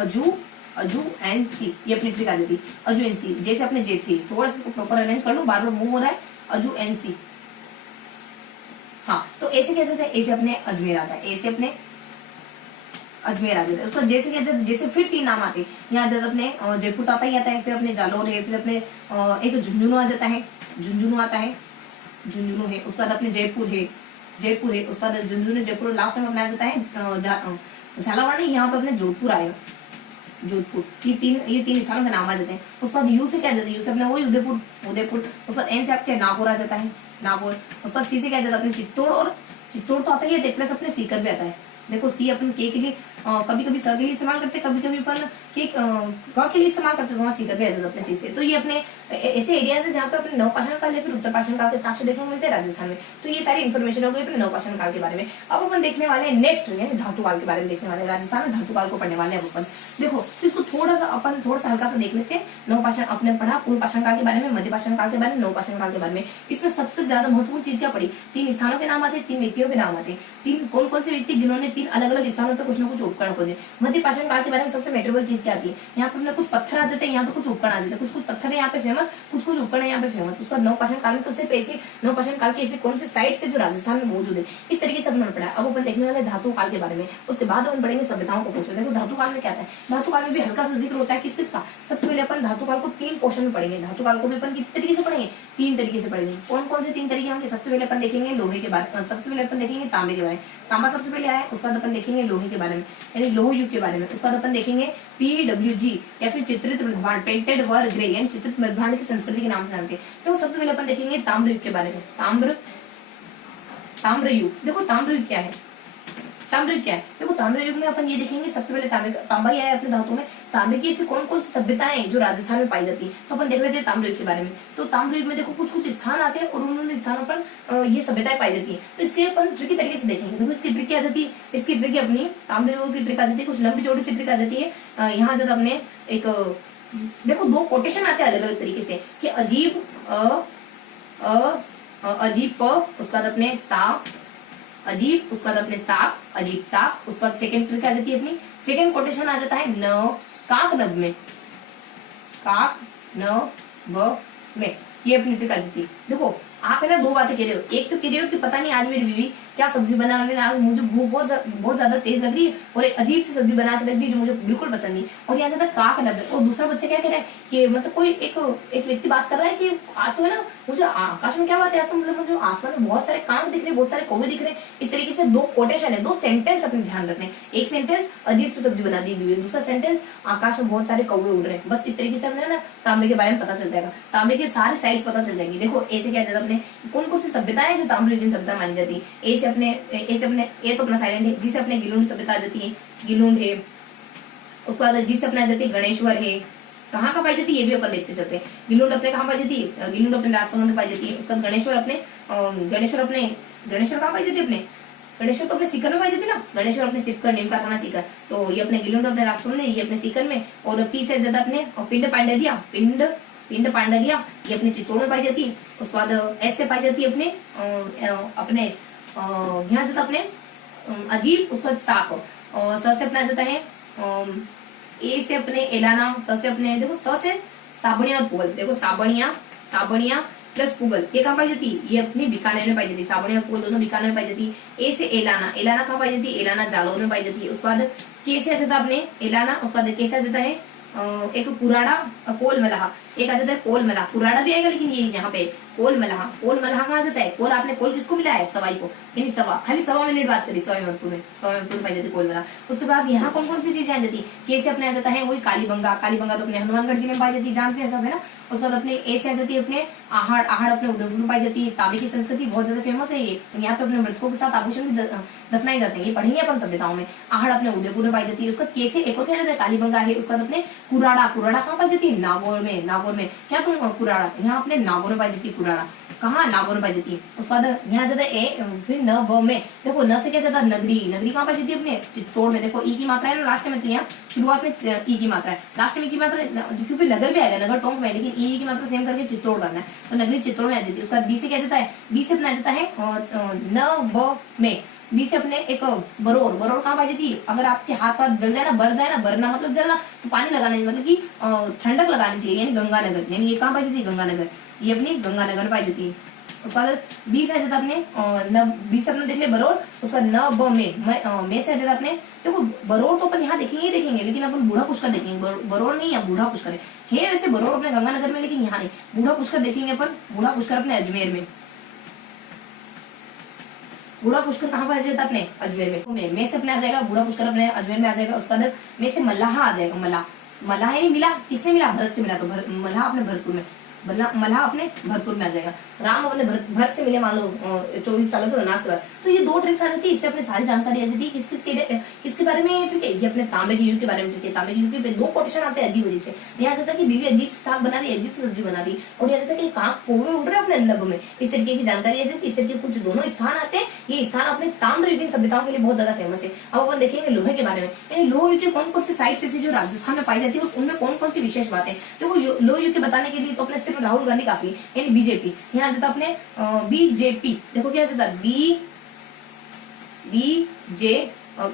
अजू एंड सी, ये अपनी ट्रिक आ जाती। अजू एंड सी, जैसे अपने J3, थोड़ा सा इसको प्रॉपर अरेंज कर लो, बार बार मूव हो रहा है। अजू एंड सी, हाँ। तो ऐसे क्या जाता है? ऐसे अपने अजमेर आता है, ऐसे अपने अजमेर आ जाता है। उसका जैसे क्या जाता है? जैसे फिर 3 नाम आते हैं यहाँ जाता अपने जयपुर तो आता ही आता है, फिर अपने जालौर है, फिर अपने एक झुंझुनू आ जाता है, झुंझुनू आता है, झुंझुनू है। उसके बाद अपने जयपुर है, उसका झुंझुनू जयपुर, लास्ट में अपना आ जाता है झालावाड़ नहीं, यहाँ पर अपने जोधपुर आएगा, जोधपुर। ये तीन स्थानों के नाम आ जाते हैं। उसके बाद यू से क्या जाता है? यू से अपने वही उदयपुर। उसके बाद एन से आपके नागौर आ जाता है, नागौर। उसके बाद सी से क्या जाता है? अपने चित्तौड़, और चित्तौड़ तो आता ही है, प्लस अपने सीकर भी आता है। देखो सी अपन के लिए कभी कभी स के लिए इस्तेमाल करते, कभी कभी अपन के लिए इस्तेमाल करते, तो वहाँ सीकर भी आ जाता है अपने सी से। तो ये अपने ऐसे एरियाज है जहाँ पे अपने नव पाषाण काल या फिर उत्तर पाषाण काल के साक्ष्य देखने को मिलते हैं राजस्थान में। तो ये सारी इन्फॉर्मेशन हो गई अपने नव पाषाण काल के बारे में। अब अपन देखने वाले हैं नेक्स्ट, यानी धातु काल के बारे में देखने वाले हैं। राजस्थान में धातु काल को पढ़ने वाले हैं अपन। देखो इसको थोड़ा सा हल्का सा देख लेते हैं। नव पाषाण अपने पढ़ा पूर्व पाषाण काल के बारे में, मध्य पाषाण काल के बारे में, नव पाषाण काल के बारे में। इसमें सबसे ज्यादा महत्वपूर्ण चीज क्या पड़ी? 3 स्थानों के नाम आते हैं, 3 व्यक्तियों के नाम आते हैं। 3 कौन कौन से व्यक्ति जिन्होंने 3 अलग अलग स्थानों पर कुछ न कुछ उपकरण खोजे। मध्य पाषाण काल के बारे में सबसे मेटरेबल चीज क्या आती है? यहाँ पर कुछ पत्थर आ जाते हैं, यहाँ पे कुछ उपकरण आ जाते हैं, कुछ पत्थर है यहाँ पे फेमस, कुछ उपकरण है यहाँ पे फेमस। उसका नव पाषाण काल में तो सिर्फ ऐसे नव पाषाण काल के ऐसे कौन से साइट से जो राजस्थान में मौजूद है, इस तरीके से अपन पढ़ा। अब अपन देखने वाले धातु काल के बारे में, उसके बाद अपन पढ़ेंगे सभ्यताओं को पोषण। देखो धातु काल में क्या है? धातु काल में भी हल्का सा जिक्र होता है किसका? सबसे पहले अपन धातु काल को 3 पोर्शन में पढ़ेंगे। धातु काल को भी अपन किस तरीके से पढ़ेंगे? 3 तरीके से पढ़ेंगे। कौन कौन से 3 तरीके होंगे? सबसे पहले अपन देखेंगे लोहे के बारे में, सबसे पहले अपन देखेंगे तांबे के बारे में, तांबा सबसे पहले आया। उसके बाद अपन देखेंगे लोहे के बारे में, यानी लोह युग के बारे में। उसके बाद अपन देखेंगे PWG या फिर चित्रित मृदभांड, पेंटेड वर ग्रे, यानी चित्रित मृदभांड की संस्कृति के नाम से जानते हैं। तो सबसे पहले अपन देखेंगे ताम्र युग के बारे में। ताम्र युग, देखो ताम्र युग क्या है? देखो ताम्र युग में अपन ये देखेंगे, सबसे पहले तांबा ही आया अपने धातु में। तांबे की ऐसी कौन कौन सी सभ्यताएं हैं जो राजस्थान में पाई जाती है। तो अपन देख लेते हैं ताम्रयुग के बारे में। तो ताम्रयुग में देखो कुछ कुछ स्थान आते हैं और उन स्थानों पर ये सभ्यताएं पाई जाती है। तो इसके अपन ट्रिकी तरीके से देखेंगे। देखो इसकी ट्रिक क्या आ जाती है, इसकी ट्रिक अपनी ताम्रयुग की ट्रिक आ जाती है, कुछ लंबी चौड़ी सी ट्रिक आ जाती है। यहाँ जब अपने एक देखो दो कोटेशन आते हैं अलग अलग तरीके से कि अजीब अजीब प, उसके बाद अपने सा अजीब, उसके बाद अपने साफ अजीब साफ, उसके बाद सेकंड ट्रिक आ जाती है अपनी, सेकंड कोटेशन आ जाता है न काक नब में, काक न ब में, ये अपनी ट्रिक आ जाती है। देखो आप है ना दो बातें कह रहे हो, एक तो कह रहे हो कि पता नहीं आज मेरी बीवी क्या सब्जी बना रही है, आज मुझे भूख बहुत ज्यादा तेज लग रही है और एक अजीब सी सब्जी बना के रख दी जो मुझे बिल्कुल पसंद नहीं, और यहाँ तक काक नब है। और दूसरा बच्चा क्या कह रहा है कि मतलब कोई एक व्यक्ति बात कर रहा है कि आज तो है ना मुझे आकाश में क्या बात है, आज तो मतलब मुझे आसमान में बहुत सारे काक दिख रहे हैं, बहुत सारे कौवे दिख रहे हैं। इस तरीके से दो कोटेशन है, दो सेंटेंस अपने ध्यान रखने, एक सेंटेंस अजीब सी सब्जी बना दी बीवी, दूसरा सेंटेंस आकाश में बहुत सारे कौवे उड़ रहे हैं। बस इस तरीके से हमने ना तांबे के बारे में पता चल जाएगा, तांबे के सारे साइड्स पता चल जाएंगे। देखो ऐसे क्या जाता अपने कौन कौन सी सभ्यताएं जो ताम्रयुगीन सभ्यता मानी जाती है। ए से अपने ए तो अपना साइलेंट है, जिसे अपने गिलुंड सभ्यता आ जाती है, गिलुंड है। उसके बाद जी से अपने आ जाती है गणेश्वर है, कहाँ का पाई जाती है ये भी अपन देखते चलते हैं। गिलुंड अपने कहाँ पाई जाती है, गिलुंड अपने राजसमंद में पाई जाती है। उसका गणेश्वर अपने गणेश्वर कहाँ पाई जाती है अपने, गणेश्वर तो अपने सीकर में पाई जाती है ना, गणेश्वर अपने सीकर नीमका थाना सीकर, तो ये अपने गिलुंड अपने राजसमंद में, ये अपने सीकर में। और पी से ज्यादा अपने पिंड पांडलिया, पिंड पांडलिया ये अपने चित्तौड़ में पाई जाती है। उसके बाद एस से पाई जाती है अपने यहाँ जाता अपने अजीब, उसके बाद साक, और स से अपना जाता है ए से अपने एलाना, स से अपने देखो स से साबणिया और पुगल, देखो साबणिया प्लस पुगल ये कहाँ पाई जाती है, ये अपनी बीकानेर में पाई जाती है, साबणिया और पुगल दोनों बीकानेर में पाई जाती है। ए से एलाना कहाँ पाई जाती है, एलाना जालौर में पाई जाती है। उसके बाद के से आ जाता अपने एलाना, उसके बाद के से आ जाता है एक कुराड़ा कोल मलाह, एक आ जाता है कोल मलाह, कुराड़ा भी आएगा लेकिन ये यहाँ पे कोल मलाह कहाँ आ जाता है, कोल आपने कोल किसको मिला है, सवाई को, यानी खाली 1.25 मिनट बात करी सवाई महत्वपूर्ण में पाई जाती है कोल मलाह। उसके बाद यहाँ कौन कौन सी चीजें आ जाती है, कैसे अपने आ जाता है वही कालीबंगा तो अपने हनुमानगढ़ जिले में पाई जाती है, जानते हैं सब है ना। उसके बाद अपने ए से आ जाती है अपने आहड़ अपने उदयपुर में पाई जाती है। तांबे की संस्कृति बहुत ज्यादा फेमस है ये, यहाँ पे अपने मृतकों के साथ आभूषण भी दफनाए जाते हैं, ये पढ़ेंगे अपन सभ्यताओं में। आहड़ अपने उदयपुर में पाई जाती है। उसका कैसे एक और क्या जाता है कालीबंगा है। उसके बाद अपने कुराड़ा कहाँ पाई जाती है, नागौर में क्या तुम कुराड़ा, यहाँ अपने नागौर में पाई जाती है कुराड़ा, कहाँ नागौर में पाई जाती है। उसके बाद यहाँ जाता है फिर न ब में, देखो न से क्या जाता है नगरी कहाँ पाई जाती है अपने चित्तौड़ में। देखो ई की मात्रा है ना लास्ट में, तो यहाँ शुरुआत में ई की मात्रा है, लास्ट में की मात्रा है, क्योंकि नगर भी आएगा, नगर टोंक में, लेकिन ई की मात्रा सेम करके चित्तौड़ करना है, तो नगरी चित्तौड़ में आ जाती है। उसके बाद बी से क्या जाता है, बी से अपना जाता है न ब में, बी से अपने एक बरोर कहाँ पाई जाती है। अगर आपके हाथ पर जल जाए ना, बरना मतलब जलना, तो पानी लगाना मतलब कि ठंडक लगानी चाहिए, यानी गंगानगर, यानी ये कहाँ पाई जाती है गंगानगर, ये अपनी गंगानगर पाई जाती है। उसके बाद बी से आ जाता अपने बी से अपने देख ले बरोर, उसका न ब में से आ जाता अपने, देखो बरोर तो अपन यहाँ देखेंगे लेकिन अपन बूढ़ा पुष्कर देखेंगे, बरोर नहीं है बूढ़ा पुष्कर है वैसे बरोर अपने गंगानगर में, लेकिन यहाँ नहीं, बूढ़ा पुष्कर देखेंगे अपन, बूढ़ा पुष्कर अपने अजमेर में, बूढ़ा पुष्कर कहाँ पर आ जाता अपने अजमेर में से अपने आ जाएगा, बूढ़ा पुष्कर अपने अजमेर में आ जाएगा। उसके बाद में से मल्लाह आ जाएगा, मल्लाह है नहीं मिला, किससे मिला, भरत से मिला, तो मल्लाह अपने भरतपुर में, मल्लाह अपने भरतपुर में आ जाएगा। राम अपने भरत से मिले मान लो 24 सालों के वनवास के बाद। तो ये दो ट्रिक्स आ जाती है, इससे अपने सारी जानकारी आ जाती है किसके बारे में, ठीक है, ये अपने तांबे के युग के बारे में, ठीक है। तांबे के युग पे दो कोटेशन आते हैं अजीब से, यहाँ जाता है कि बीवी अजीब साग बना रही है, अजीब सब्जी बना रही, और यहाँ जाता है कि काक कौवे उड़ रहे अपने नभ में, इस तरीके की जानकारी आ जाती है। इस तरीके कुछ दोनों स्थान आते हैं, ये स्थान अपने ताम्रयुगीन सभ्यताओं के लिए बहुत ज्यादा फेमस है। अब अपन देखेंगे लोहे के बारे में, यानी लोह युग के कौन कौन से साइट्स ऐसी जो राजस्थान में पाई जाती है और उनमें कौन कौन सी विशेष बातें। देखो लोह युग के बताने के लिए तो अपने सिर्फ राहुल गांधी काफी है, यानी बीजेपी, यहाँ जाता अपने बीजेपी, देखो क्या जाता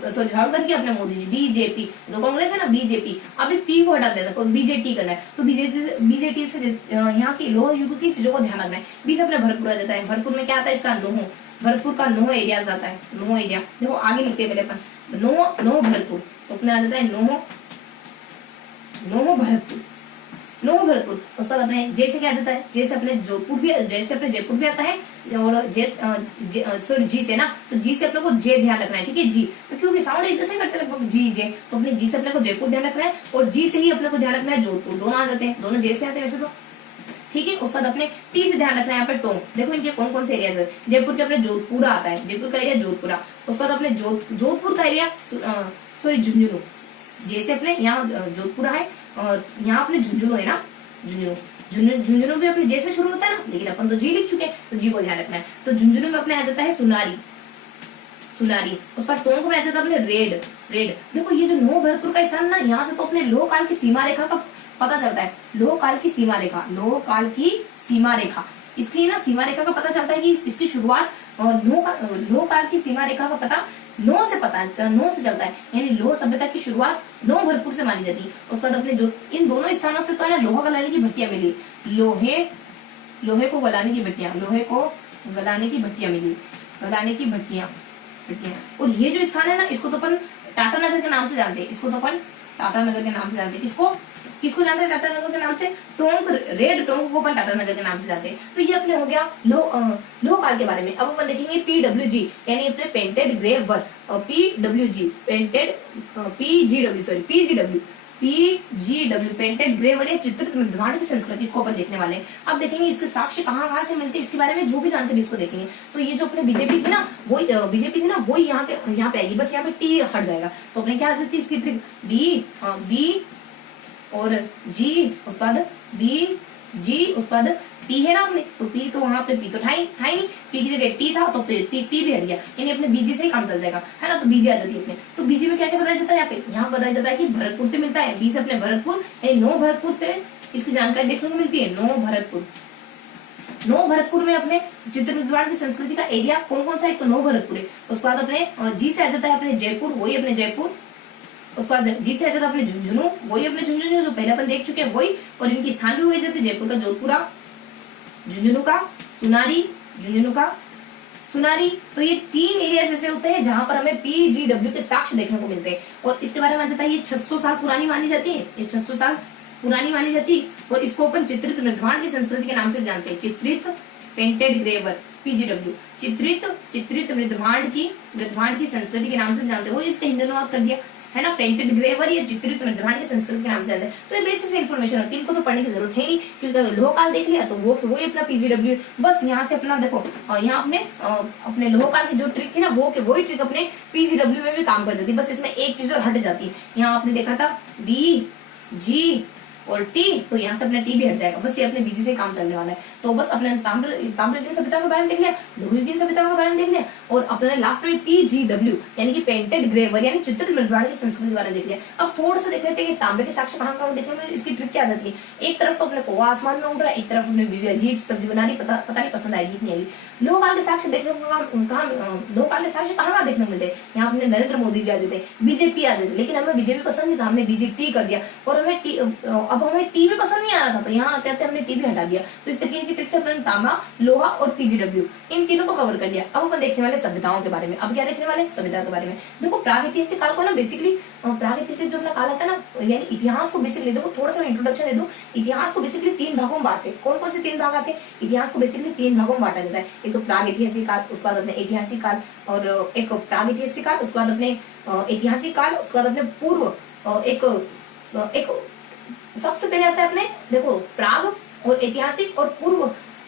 सॉरी राहुल गांधी अपने मोदी जी, बीजेपी तो कांग्रेस है ना, बीजेपी। अब इस पी को हटा देना, बीजेटी करना है, तो बीजेटी से यहाँ की लोह युग की चीजों को ध्यान रखना है। बी से अपने भरतपुर आ जाता है, भरतपुर में क्या आता है इसका नोह, भरतपुर का नोह एरिया जाता है, नोह एरिया देखो आगे लिखते हैं पहले अपन नोह भरतपुर, तो अपने आ जाता है नोह भरतपुर। उसका अपने जैसे क्या जाता है, जैसे अपने जोधपुर भी, जैसे अपने जयपुर भी आता है, और सॉरी जी से ना, तो जी से अपने को जे ध्यान रखना है, ठीक है जी, तो क्योंकि साउंड एक जैसे करते लगभग जी जे, तो अपने जी से अपने को जयपुर ध्यान रखना है, और जी से ही अपने को ध्यान रखना है जोधपुर, दोनों आ जाते हैं, दोनों जैसे आते हैं वैसे तो, ठीक है। उसके बाद अपने टी से ध्यान रखना है यहाँ पे टोंक, देखो इनके कौन कौन से एरिया है, जयपुर के अपने जोधपुरा आता है, जयपुर का एरिया जोधपुरा। उसके बाद अपने जोधपुर का एरिया सॉरी झुंझुनू, जे से अपने यहाँ जोधपुर है, और यहाँ अपने झुंझुनू है ना, झुंझुनू भी अपने जे से शुरू होता है ना, लेकिन अपन तो जी लिख चुके हैं, तो जी को ध्यान रखना है। तो झुंझुनू में अपने आ जाता है सुनारी, उस पर टोंक में आ जाता है अपने रेड। देखो ये जो नो भरतपुर का स्थान ना, यहाँ से तो अपने लोह काल की सीमा रेखा का पता चलता है। लोह काल की सीमा रेखा इसकी ना सीमा रेखा का पता चलता है कि इसकी शुरुआत लोह काल की सीमा रेखा का पता नो से चलता है, यानी लोह सभ्यता की शुरुआत नो भरतपुर से मानी जाती है। उसके बाद अपने जो इन दोनों स्थानों से तो है ना लोहा गलाने की भट्टियां मिली, लोहे को गलाने की भट्टियां। और ये जो स्थान है ना, इसको तो अपन टाटा नगर के नाम से जानते हैं, किसको जानते हैं टाटा नगर के नाम से? रेड टोंक को अपन टाटा नगर के नाम से जानते हैं। तो ये अपने हो गया लोह काल के बारे में। अब अपन देखेंगे PWG यानी अपने painted grey work, PGW painted grey work या चित्रित निर्माण की संस्कृति, इसको अपन देखने वाले हैं। अब देखेंगे इसके साक्ष्य कहाँ से मिलते हैं, इसके बारे में जो भी जानकारी इसको देखेंगे। तो ये जो अपने बीजेपी थी ना, वही यहाँ पे आएगी, बस यहाँ पे टी हट जाएगा। तो अपने क्या आ जाती है इसकी ट्रिक, बी और जी, उसके बाद बी जी, उसके बाद पी है ना अपने, तो पी तो वहां पे पी तो था ही नहीं, पी की जगह टी था, तो टी भी हट गया, यानी अपने बीजी से ही काम चल जाएगा, है ना। तो बीजी आ जाती है अपने। तो बीजी में क्या क्या बताया जाता है यहाँ बताया जाता है कि भरतपुर से मिलता है, बी से अपने भरतपुर, यानी नो भरतपुर से इसकी जानकारी देखने को मिलती है। नो भरतपुर में अपने चित्र निर्माण की संस्कृति का एरिया कौन सा है, तो नो भरतपुर है। उसके बाद अपने जी से आ जाता है अपने जयपुर, वही अपने जयपुर। उसके बाद जी से आ जाता है अपने झुंझुनू, वही अपने झुंझुनू जो पहले अपन देख चुके हैं वही, और इनकी स्थान भी हुए जाते हैं, जयपुर का जोधपुरा, झुंझुनू का सुनारी। तो ये 3 एरिया ऐसे होते हैं जहां पर हमें PGW के साक्ष्य देखने को मिलते हैं। और इसके बारे में आ जाता है ये 600 साल पुरानी मानी जाती है, और इसको अपन चित्रित निर्माण की संस्कृति के नाम से जानते हैं, चित्रित पेंटेड ग्रेवर PGW, चित्रित निर्माण की संस्कृति के नाम से जानते हैं। वो इसका हिंदी अनुवाद कर दिया है ना, पेंटेड ग्रेवर या चित्रित निर्माण की संस्कृति के नाम से जानते हैं। तो ये बेसिक से इन्फॉर्मेशन होती है, इनको तो पढ़ने की जरूरत है नहीं, क्योंकि अगर लोह काल देख लिया तो वो अपना PGW, बस यहाँ से अपना देखो, यहाँ अपने लोह काल की जो ट्रिक थी ना, वही ट्रिक अपने PGW में भी काम कर देती, बस इसमें एक चीज और हट जाती है। यहाँ आपने देखा था B, G और टी, तो यहाँ से अपना टी भी हट जाएगा, बस ये अपने बीजी से काम चलने वाला है। तो बस अपने ताम्रयुगीन सभ्यता के बारे में देख लिया, लोहयुगीन सभ्यता के बारे में देख लिया, और अपने लास्ट में PGW यानी कि पेंटेड ग्रेवर यानी चित्रित निर्माण की संस्कृति के बारे में देख लिया। अब थोड़ा सा देख लेते हैं कि तांबे के साक्ष्य कहाँ देखने में इसकी ट्रिक क्या जाती है। एक तरफ तो अपने कौवा आसमान में उड़ रहा है, एक तरफ अपने बीवी अजीब सब्जी बना रही, पता नहीं पसंद आएगी कि नहीं आएगी। लोह काल के साक्ष्य देखने को लोह काल के साक्ष्य कहाँ देखने को मिलते हैं, यहाँ अपने नरेंद्र मोदी जी आ जाते हैं, बीजेपी आ जाते, लेकिन हमें बीजेपी पसंद नहीं था, हमने बीजेपी कर दिया, और हमें अब हमें टी भी पसंद नहीं आ रहा था, तो यहाँ आते आते हमने टी भी हटा दिया। तो इस तरीके की ट्रिक से अपने तांबा, लोहा और PGW इन तीनों को कवर कर लिया। अब अपन देखने वाले सभ्यताओं के बारे में। अब क्या देखने वाले सभ्यता के बारे में, देखो प्रागैतिहासिक काल को ना बेसिकली, प्रागैतिहासिक जो अपना काल आता है ना, यानी इतिहास को बेसिकली देखो, थोड़ा सा इंट्रोडक्शन दे दूं, इतिहास को बेसिकली 3 भागों में बांटते हैं। कौन से 3 भाग आते हैं, इतिहास को बेसिकली 3 भागों में बांटा जाता है। एक तो प्रागैतिहासिक काल, उसके बाद अपने ऐतिहासिक काल, और एक प्रागैतिहासिक काल, उसके बाद अपने ऐतिहासिक काल, उसके बाद अपने पूर्व, एक सबसे पहले आता है अपने देखो प्राग और ऐतिहासिक और पूर्व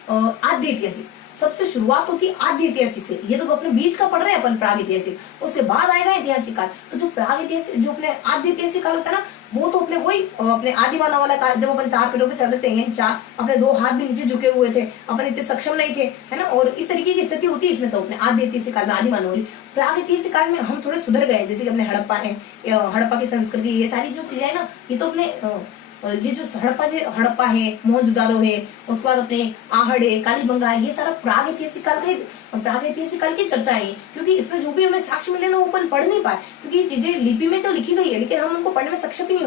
आद्य ऐतिहासिक। सबसे शुरुआत होती है आद्य ऐतिहासिक से, ये तो अपने बीच का पढ़ रहे हैं अपन प्राग ऐतिहासिक, उसके बाद आएगा ऐतिहासिक काल। तो जो प्राग ऐतिहासिक, जो अपने आद्य ऐतिहासिक काल होता है ना, वो तो अपने वही अपने आदि मानव वाला काल, जब अपन 4 पैरों पे चल रहे थे, चार अपने 2 हाथ भी नीचे झुके हुए थे, अपन इतने सक्षम नहीं थे, है ना, और इस तरीके की स्थिति होती है इसमें। तो अपने आद्य ऐतिहासिक काल में, आदि मानव वाली प्राग ऐतिहासिक काल में हम थोड़े सुधर गए, जैसे कि अपने हड़प्पा की संस्कृति, ये सारी जो चीजें है ना, ये तो अपने ये जो हड़प्पा है, मोहनजोदारो है, उसके बाद अपने आहड़ है, कालीबंगा है, ये सारा प्रागैतिहासिक काल की चर्चा है, क्योंकि इसमें जो भी हमें साक्ष्य मिले ना, वो अपन पढ़ नहीं पाए, क्योंकि ये चीजें लिपि में तो लिखी गई है, लेकिन हम उनको पढ़ने में सक्षम ही नहीं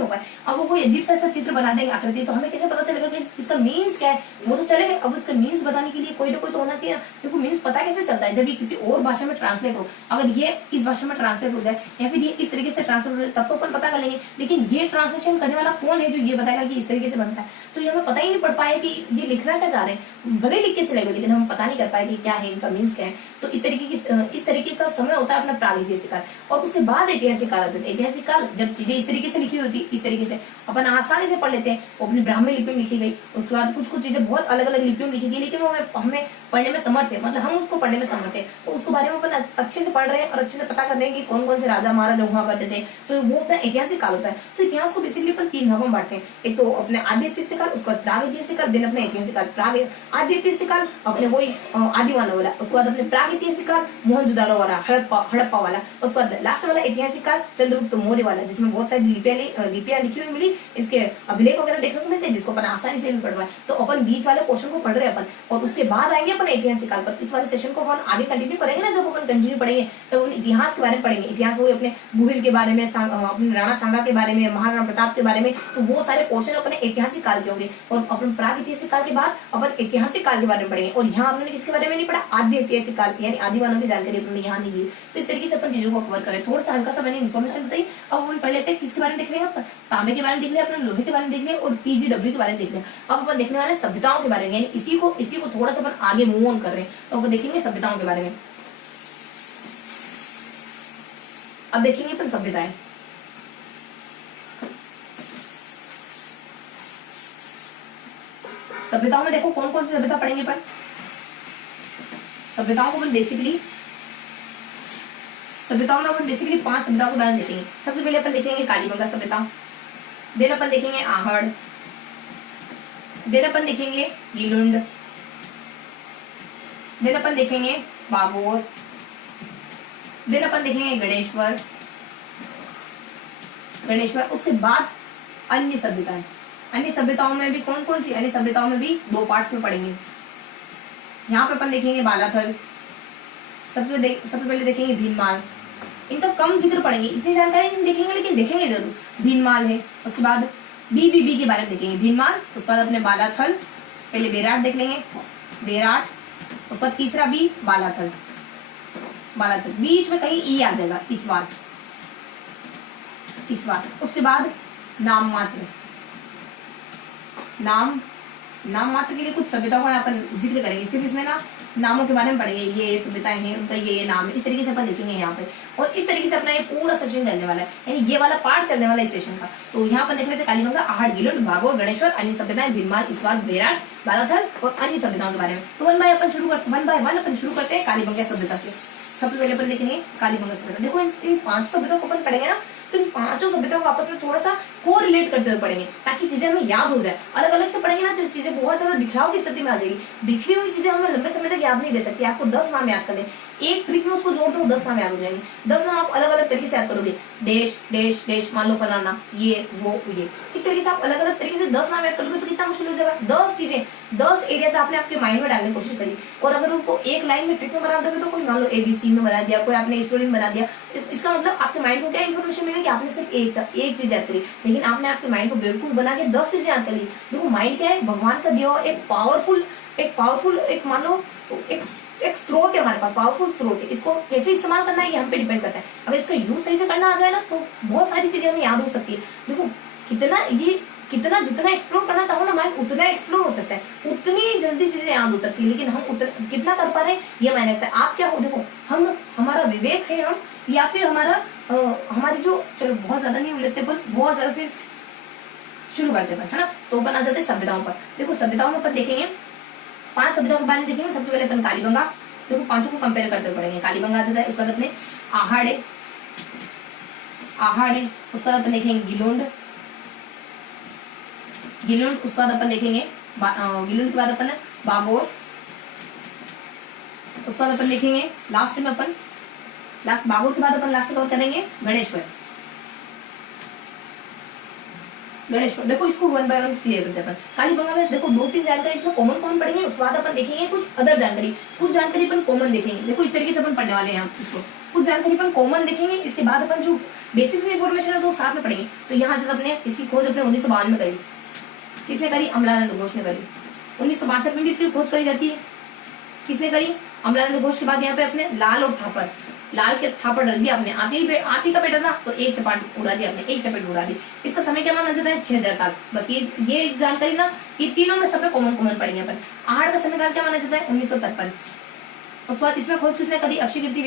हो पाए। अब वो कोई अजीब सा ऐसा चित्र बना देंगे आकृति, तो हमें कैसे पता चलेगा कि इसका मीन्स क्या है, वो तो चलेगा। अब इसका मीन्स बताने के लिए कोई ना कोई तो होना चाहिए ना, क्योंकि मीन्स पता कैसे चलता है, जब ये किसी और भाषा में ट्रांसलेट हो, अगर ये इस भाषा में ट्रांसलेट हो जाए या फिर ये इस तरीके से ट्रांसलेट हो जाए, तब तो अपन पता कर लेंगे, लेकिन ये ट्रांसलेशन करने वाला कौन है जो ये बताएगा कि इस तरीके से बनता है, तो ये हमें पता ही नहीं पड़ पाया कि ये लिखना क्या चाह रहे हैं। भले लिख के चले गए लेकिन हम पता नहीं कर पाए कि क्या है, इनका मीन्स क्या है। तो इस तरीके का समय होता है अपना प्रागैतिहासिक काल। और उसके बाद ऐतिहासिक काल आता है। ऐतिहासिक काल जब चीजें इस तरीके से लिखी होती, इस तरीके से अपन आसानी से पढ़ लेते हैं। वो अपनी ब्राह्मी लिपि में लिखी गई, उसके बाद कुछ कुछ चीजें बहुत अलग अलग लिपियों में लिखी गई, लेकिन वो हमें पढ़ने में समर्थ है, मतलब हम उसको पढ़ने में समर्थ है। तो उसके बारे में अपन अच्छे से पढ़ रहे हैं और अच्छे से पता कर रहे हैं कि कौन कौन से राजा महाराजा हुआ करते थे। तो वो अपना ऐतिहासिक काल होता है। तो इतिहास को बेसिकली अपन 3 भागों में बांटते हैं। एक तो अपने आदि ऐतिहासिक काल, उसके बाद प्राग ऐतिहासिक काल, देन अपने ऐतिहासिक काल। आदि ऐतिहासिक काल अपने वही आदि मानव वाला, उसके बाद अपने प्राग ऐतिहासिक काल मोहनजोदाड़ो वाला, हड़प्पा वाला, उसके बाद लास्ट वाला ऐतिहासिक काल चंद्रगुप्त मौर्य वाला, जिसमें बहुत सारी लिपियां लिखी हुई मिली, इसके अभिलेख वगैरह देखने को मिलते हैं, जिसको अपन आसानी से भी पढ़ पाए। तो अपन बीच वाले पोर्शन को पढ़ रहे हैं अपन, और उसके बाद आएंगे अपन ऐतिहासिक काल पर। इस वाले सेशन को अपन आगे कंटिन्यू करेंगे ना, जब अपन कंटिन्यू पढ़ेंगे तो इतिहास के बारे में पढ़ेंगे। इतिहास वो अपने गुहिल के बारे में, अपने राणा सांगा के बारे में, महाराणा प्रताप के बारे में, तो वो सारे पोर्शन अपने ऐतिहासिक काल के होंगे। और अपन प्राग ऐतिहासिक काल के बाद अपन ऐतिहासिक काल के बारे में पढ़ेंगे। और यहाँ हमने किसके बारे में नहीं पढ़ा, आदि ऐतिहासिक काल यानी आदि मानव की जानकारी अपने यहाँ नहीं दी। तो इस तरीके से अपन चीजों को कवर करें। थोड़ा सा हल्का सा मैंने इन्फॉर्मेशन बताई। अब अपन पढ़ लेते हैं किसके बारे में देख रहे हैं अपन, तांबे के बारे में देख लिया, अपने लोहे के बारे में देख लिया, और पीजीडब्ल्यू के बारे में देख लिया। अब अपन देखने वाले सभ्यताओं के बारे में, यानी इसी को थोड़ा सा अपन आगे मूव ऑन कर रहे हैं। तो अपन देखेंगे सभ्यताओं के बारे में। अब देखेंगे अपन सभ्यताएं। सभ्यताओं में देखो कौन कौन सी सभ्यता पढ़ेंगे अपन। सभ्यताओं को अपन बेसिकली 5 सभ्यताओं के बारे में देखेंगे। सबसे पहले अपन देखेंगे कालीबंगा सभ्यता, देन अपन देखेंगे आहड़, देन अपन देखेंगे गीलुंड, देन अपन देखेंगे बाबोर, देन अपन देखेंगे गणेश्वर। उसके बाद अन्य सभ्यताएं। अन्य सभ्यताओं में भी कौन कौन सी, अन्य सभ्यताओं में भी 2 पार्ट्स में पढ़ेंगे। यहाँ पे अपन देखेंगे बालाथल, सबसे पहले देखेंगे भीनमाल। इनका कम जिक्र पढ़ेंगे, इतनी जानकारी नहीं देखेंगे लेकिन देखेंगे जरूर। भीनमाल है, उसके बाद बीबीबी के बारे में देखेंगे, भीनमाल। उसके बाद अपने बालाथल, पहले बेराट देख लेंगे, बेराट। उसके बाद तीसरा भी बालाथल, बीच में कहीं ई आ जाएगा, इस बार। उसके बाद नाम मात्र के लिए कुछ सभ्यताओं का अपन जिक्र करेंगे। सिर्फ इसमें ना नामों के बारे में पढ़ेंगे, ये सभ्यताएं हैं, उनका ये नाम है, इस तरीके से अपन देखेंगे यहाँ पे। और इस तरीके से अपना ये पूरा सेशन चलने वाला है, यानी ये वाला पार्ट चलने वाला है इस सेशन का। तो यहाँ पर देख लेते कालीबंगा, आहड़, गीलुंड, बागोर, गणेश्वर, अन्य सभ्यताएं, भीनमाल, इस्वाल, बेराट, बालाथल और अन्य सभ्यताओं के बारे में। तो वन बाय वन अपन शुरू करते हैं कालीबंगा सभ्यता से। सबसे पहले अपन देखेंगे कालीबंगा सभ्यता। देखो इन 5 सभ्यताओं को अपन पढ़ेंगे ना, तो इन 5 सभ्यताओं को आपस में थोड़ा सा को रिलेट करते हुए पढ़ेंगे, ताकि चीजें हमें याद हो जाए। अलग अलग से पढ़ेंगे ना तो चीजें बहुत ज्यादा बिखराव की स्थिति में आ जाएगी। बिखरी हुई चीजें हमें लंबे समय तक याद नहीं रह सकती। आपको 10 नाम याद करने, एक ट्रिक में उसको जोड़ दो, 10 नाम याद हो जाएंगे। 10 नाम आप अलग अलग तरीके से याद करोगे, देश, मान लो फलाना, ये वो ये, इस तरीके से आप अलग अलग तरीके से 10 नाम याद करोगे तो कितना मुश्किल हो जाएगा। 10 चीजें, 10 एरियाज आपने आपके माइंड में डालने की कोशिश करी, और अगर उनको एक लाइन में ट्रिक में बना दोगे तो कोई मान लो ABC में बना दिया, कोई आपने स्टोरी में बना दिया, इसका मतलब आपके माइंड को क्या इन्फॉर्मेशन मिलेगी, आपने सिर्फ एक चीज याद करी, लेकिन आपने आपके माइंड को बेवकूफ बना के 10 चीजें याद करी। देखो माइंड क्या है, भगवान का दिया हुआ एक पावरफुल एक मान लो एक स्रोत है हमारे पास, पावरफुल स्रोत है। इसको कैसे इस्तेमाल करना है ये हम पे डिपेंड करता है। अगर इसका यूज सही से करना आ जाए ना तो बहुत सारी चीजें हमें याद हो सकती है। देखो जितना एक्सप्लोर करना चाहो ना माइंड, उतना एक्सप्लोर हो सकता है, उतनी जल्दी चीजें याद हो सकती है, लेकिन हम कितना कर पा रहे हैं ये मायने रखता है। आप क्या हो, देखो हमारा विवेक है, हम या फिर हमारी जो, चलो बहुत ज्यादा नहीं उलझते पर बहुत ज्यादा, फिर शुरू करते हैं है ना। तो अपन आ जाते हैं सभ्यताओं पर। देखो सभ्यताओं में अपन देखेंगे 5 सभ्यताओं के बारे में देखेंगे। सबसे पहले अपन कालीबंगा, देखो 5 को कंपेयर करते हुए पढ़ेंगे। कालीबंगा आ जाता है, उसके बाद अपने आहड़ है, उसके बाद अपन देखेंगे गीलुंड, उसके बाद अपन देखेंगे गीलुंड के बाद अपन बाबोर, उसके बाद अपन देखेंगे बाबोर के बाद अपन लास्ट कवर करेंगे गणेश्वर। देखो इसको 1 बाय 1 क्लियर करते हैं अपन। कालीबंगा में देखो 2-3 जानकारी इसमें कॉमन पढ़ेंगे, उसके बाद अपन देखेंगे कुछ अदर जानकारी, कुछ जानकारी अपन कॉमन देखेंगे। देखो इस तरीके से अपन पढ़ने वाले हैं यहाँ इसको, कुछ जानकारी अपन कॉमन देखेंगे, इसके बाद अपन जो बेसिक्स इन्फॉर्मेशन है तो साथ में पढ़ेंगे। तो यहाँ जब अपने इसकी खोज अपने 1952 में करी, किसने करी, अमलानंद घोष ने करी। 1962 में भी इसकी खोज करी जाती है, किसने करी, अमलानंद घोष के बाद यहाँ पे अपने लाल और थापर, लाल के थापड़ रख दिया आपने, आप ही का बेटा था तो एक चपाट उड़ा दिया आपने, एक चपेट उड़ा दी। इसका समय क्या माना जाता है? 6000 साल। बस ये जानकारी ना, ये तीनों में सब कॉमन पढ़ेंगे अपन। आहड़ का समय काल क्या माना जाता है? 1953। उसके बाद इसमें खोज किसने करी? अक्षय कीर्ति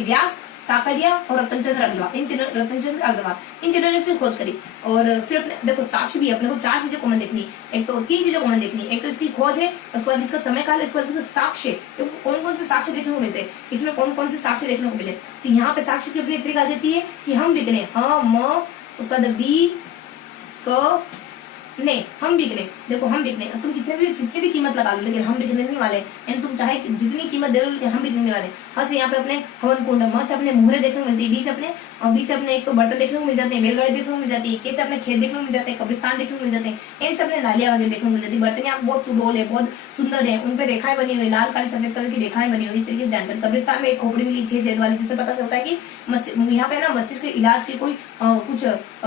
व्यास, साकलिया और रतनचंद्र अग्रवाल, इन तीनों ने खोज करी। और फिर अपने देखो साक्ष्य भी अपने को 4 चीजें कॉमन देखनी, एक तो 3 चीजें कॉमन देखनी, एक तो इसकी खोज है, उसके बाद इसका समय काल है, उसके बाद इसका साक्ष्य। तो कौन कौन से साक्ष्य देखने को मिलते हैं इसमें, कौन कौन से साक्ष्य देखने को मिले? तो यहाँ पे साक्ष्य की अपनी ट्रिक आ जाती है कि हम बिकने, उसके बाद बी क नहीं, हम बिकने। देखो हम बिकने, तुम कितने भी कीमत लगा लो लेकिन हम बिकने नहीं वाले, यानी तुम चाहे जितनी कीमत दे लो लेकिन हम बिकने वाले। हाँ से यहाँ पे अपने हवन कुंड, म से अपने मुहरे देखने को मिलती है, बी से अपने एक तो बर्तन देखने को मिल जाते हैं, बैलगाड़ी देखने को मिल जाती है, के से अपने खेत देखने को मिल जाते हैं, कब्रिस्तान देखने को मिल जाते हैं, एन से अपने नालियां वगैरह देखने को मिल जाती है। बर्तन यहाँ बहुत सुडोल है, बहुत सुंदर है, उनपे रेखाएं बनी हुई, लाल काली सफेद कलर की रेखाएं बनी हुई, इस तरीके से जानकारी। कब्रिस्तान में एक खोपड़ी मिली 6 छेद वाली, जिससे पता चलता है कि यहाँ पे ना मस्तिष्क के इलाज की कोई कुछ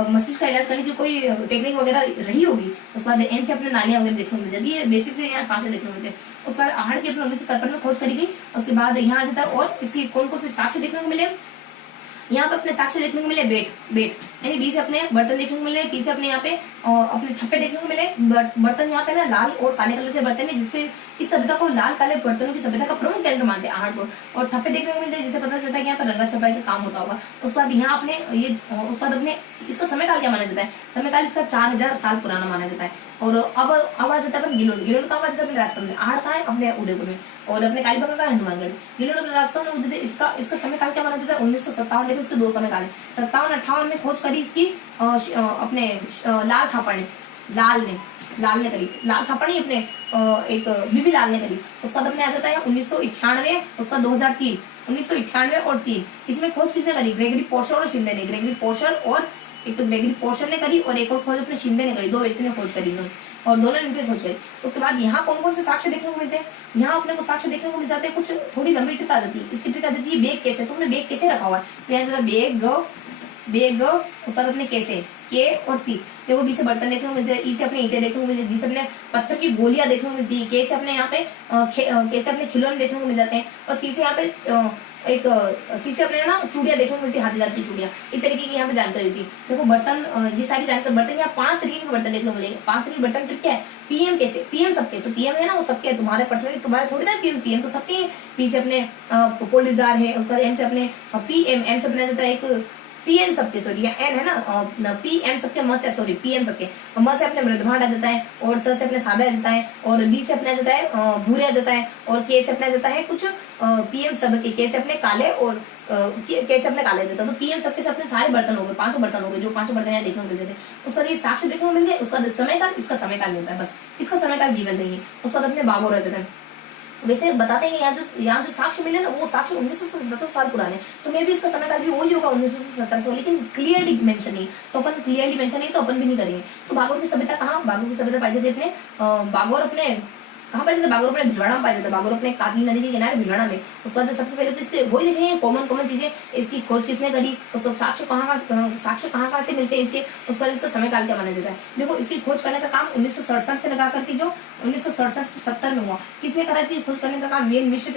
मस्तिष्क का इलाज करने की कोई टेक्निक वगैरह रही होगी। उसके बाद एन से अपने नालियां वगैरह देखने को मिल जाती है, बेसिक से यहाँ साक्ष्य देखने को मिलते हैं। उसके बाद आहड़ की अपने 1953 में खोज करी गई। उसके बाद यहाँ आ जाता है और इसकी कौन कौन से साक्ष्य देखने को मिले? यहाँ पे अपने साक्ष्य देखने को मिले बेट यानी बी से अपने बर्तन देखने को मिले, टी से अपने यहाँ पे अपने ठप्पे देखने को मिले। बर्तन यहाँ पे ना लाल और काले कलर के बर्तन है, जिससे इस सभ्यता को लाल काले बर्तनों की सभ्यता का प्रमुख केंद्र मानते हैं आहड़ को। और ठप्पे देखने को मिलते हैं, जिससे पता चलता है कि यहाँ पर रंगा छपाई का काम होता होगा। उसके बाद यहाँ अपने उसके बाद अपने इसका समय काल क्या माना जाता है? समय काल इसका 4000 साल पुराना माना जाता है। और अब आ जाता है गिलोड का आवाज अपने राजस्थान में, आहड़ का है अपने उदयपुर में, और अपने कालीबंगा का हनुमानगढ़। गिलोड अपने राजस्थान में उदय, इसका समय काल क्या माना जाता है? 1957। देखो उसके 2 समय काल है। 57-58 में खोज करी इसकी अपने लाल थापड़ ने, लाल ने करी, लाल थापड़ नहीं अपने एक बीबी लाल ने करी। उसका बाद अपने आ जाता है 1991, उसका 2003, 1991 और 3। इसमें खोज किसने करी? ग्रेगरी पोर्शर और शिंदे ने। ग्रेगरी पोर्शर ने करी और एक और खोज अपने शिंदे ने करी। 2 व्यक्ति ने खोज करी और दोनों ने मिलकर खोज करी। उसके बाद यहाँ कौन कौन से साक्ष्य देखने को मिलते हैं? यहाँ अपने को साक्ष्य देखने को मिल जाते हैं, कुछ थोड़ी लंबी ट्रिक आ जाती है। इसकी ट्रिक आ जाती है बेग कैसे, तुमने बेग कैसे रखा हुआ है? तो यहाँ बेग उसके बाद अपने कैसे, के और सी। देखो बी से बर्तन देखने को मिलते हैं, ई से अपने ईंटें देखने को मिलती है, जी से अपने पत्थर की गोलियां देखने को मिलती है, के से अपने यहाँ पे के से अपने खिलौने देखने को मिल जाते हैं, और सी से यहाँ पे एक सी से अपने ना चूड़ियां देखने को मिलती है, हाथी दांत की चूड़ियां। इस तरीके की यहाँ पे जानकारी होती है। देखो बर्तन, ये सारी जानकारी, बर्तन यहाँ 5 तरीके के बर्तन देखने को मिलेंगे। 5 तरीके बर्तन ट्रिक क्या है? पीएम कैसे, पीएम सबके, तो पीएम है ना वो सबके, तुम्हारे पर्सनली तुम्हारे थोड़ी ना पीएम तो सबके। पी से अपने पुलिसदार है, उसका एम से अपने पीएम, एम से अपने जाता है एक पीएम सबके, सॉरी या एन है ना, पीएम सबके, म से सॉरी पीएम सबके, म से अपने मृदभांड आ जाता है, और स से अपने सादा आ जाता है, और बी से अपने आ जाता है भूरे आ जाता है, और के से अपने आ जाता है कुछ पीएम सबके, के से अपने काले, और के से अपने काले आ जाता है। तो पीएम सबके से अपने सारे बर्तन हो गए, 5 बर्तन हो गए, जो 5 बर्तन यहाँ देखने को मिलते थे। उसका ये साक्ष्य देखने को मिल गए। उसका समय काल, इसका समय काल नहीं होता है, बस इसका समय काल गिवन नहीं है। उसका अपने बागोर आ जाता है। वैसे बताते हैं कि यहाँ जो साक्ष्य मिले ना, वो साक्ष्य 1977 साल पुराने, तो मे भी इसका समय काल भी वही होगा 1970 लेकिन क्लियरली मेंशन नहीं, तो अपन क्लियरली मेंशन नहीं तो अपन भी नहीं करेंगे। तो बागोर की सभ्यता कहाँ? बागोर की सभ्यता पाई जाती है अपने बागोर अपने कहाँ पाए जाते? बागोर अपने भिलवाड़ा में पाए जाते। बागोर अपने कातली नदी के किनारे भिलवाड़ा में। उसके बाद सबसे पहले तो इसके वही देखेंगे कॉमन चीजें, इसकी खोज किसने करी, उसको साक्ष्य कहाँ से मिलते हैं इसके, उसके बाद इसका समय काल क्या माना जाता है। देखो इसकी खोज करने का काम 1967 से लगा करके जो 1967 से 70 में हुआ, किसने करा इसकी खोज करने का काम? वी एन मिश्र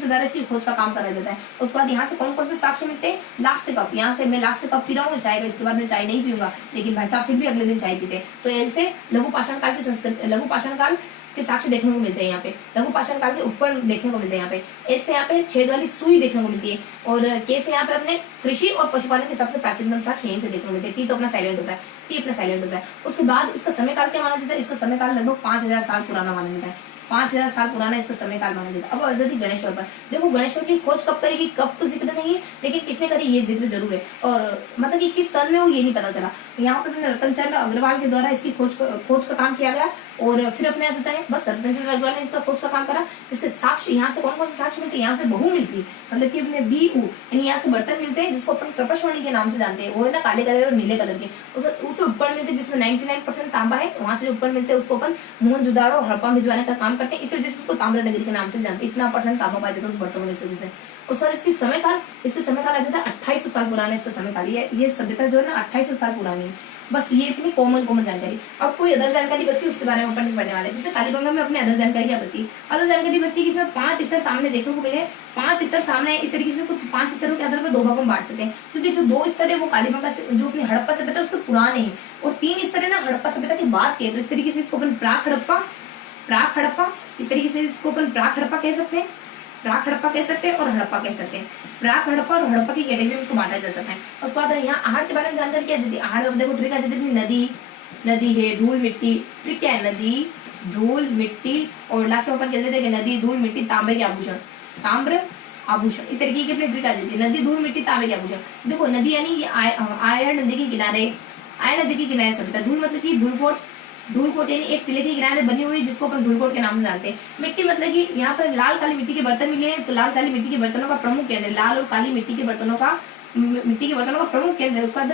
के द्वारा इसकी खोज का काम करा जाता है। उसके बाद यहाँ से कौन कौन से साक्ष्य मिलते हैं? लास्ट कप, यहाँ से मैं लास्ट कप पी रहा हूँ चाय का, इसके बाद मैं चाय नहीं पीऊंगा, लेकिन भाई साहब फिर भी अगले दिन चाय पीते हैं। तो ऐसे लघु पाषाण काल की संस्कृति, लघु पाषाण काल के साक्ष्य देखने को मिलते हैं यहाँ पे। लघु पाषाण काल के उपकरण देखने को मिलते हैं यहाँ पे। एस से यहाँ पे छेद वाली सुई देखने को मिलती है, और के से यहाँ पे अपने कृषि और पशुपालन के सबसे प्राचीनतम साक्ष्य यहीं से देखने को मिलते हैं। टी तो अपना साइलेंट होता है, उसके बाद इसका समय काल क्या माना जाता है? इसका समय काल लगभग 5000 साल पुराना माना जाता है। 5000 साल पुराना इसका समय काल माना जाता है। अब आ जाती गणेश्वर पर। देखो गणेश्वर की खोज कब करेगी, कब तो जिक्र नहीं है, लेकिन किसने करी ये जिक्र जरूर है, और मतलब कि किस सन में वो ये नहीं पता चला। यहाँ पे रतनचंद्र अग्रवाल के द्वारा इसकी खोज का काम किया गया, और फिर अपने आ जाता है बस रतनचंद्र अग्रवाल ने इसका खोज का काम करा। इसके साक्ष्य यहाँ से कौन कौन से साक्ष्य मिलते हैं? यहाँ से बहु मिलती है, मतलब कि अपने बी ऊ यानी यहाँ से बर्तन मिलते हैं, जिसको अपन कृपशमणि के नाम से जानते हैं। वो है ना काले कलर और नीले कलर के। उसे उपकरण मिलते हैं जिसमें 99% तांबा है। वहां से जो उपकरण मिलते हैं उसको अपन मोहनजोदड़ो और हड़प्पा भिजवाने का काम करते हैं, इस वजह से उसको ताम्र नगरी के नाम से जानते हैं। इतना % तांबा पाया जाता है उस बर्तनों में, इस वजह से। उसके बाद इसके समय काल आ जाता है 2800 साल पुराना इसका समय काल। ये सभ्यता जो है ना 2800 साल पुरानी है। बस ये इतनी कॉमन जानकारी। अब कोई अदर जानकारी बचती है उसके बारे में अपन पढ़ने वाले हैं। जैसे कालीबंगा में अपने अदर जानकारी क्या बचती है? अदर जानकारी बचती है कि इसमें 5 स्तर सामने देखने को मिले। 5 स्तर सामने इस तरीके से कुछ 5 स्तरों के आधार पर 2 भागों में बांट सकते हैं, क्योंकि जो 2 स्तर है वो कालीबंगा से जो अपनी हड़प्पा सभ्यता है उससे पुराने हैं, और 3 स्तर है ना हड़प्पा सभ्यता की बात की है। तो इस तरीके से इसको अपन प्राक हड़प्पा इस तरीके से इसको अपन प्राक हड़प्पा कह सकते हैं, प्राक हड़प्पा कह सकते हैं और हड़प्पा कह सकते हैं। प्राक हड़प्पा और हड़प्पा की कैटेगरी में उसको बांटा जा सकता है। उसके बाद यहाँ आहड़ के बारे में जानकारी क्या देती है? आहड़ में देखो ट्रिक है, नदी है, धूल मिट्टी, ट्रिक क्या है? नदी, धूल मिट्टी, और लास्ट में अपन कहते थे कि नदी, धूल मिट्टी, तांबे के आभूषण, ताम्र आभूषण, इस तरीके की अपनी ट्रिक आ जाती है। नदी, धूल मिट्टी, तांबे के आभूषण। देखो नदी यानी ये आयरन नदी के किनारे, आयरन नदी के किनारे सभ्यता। धूल मतलब की धूलकोट यानी एक टिले के किनारे बनी हुई जिसको अपन धूलकोट के नाम से जानते हैं। मिट्टी मतलब कि यहाँ पर लाल काली मिट्टी के बर्तन मिले हैं, तो लाल काली मिट्टी के बर्तनों का प्रमुख केंद्र है, लाल और काली मिट्टी के बर्तनों का प्रमुख केंद्र है। उसका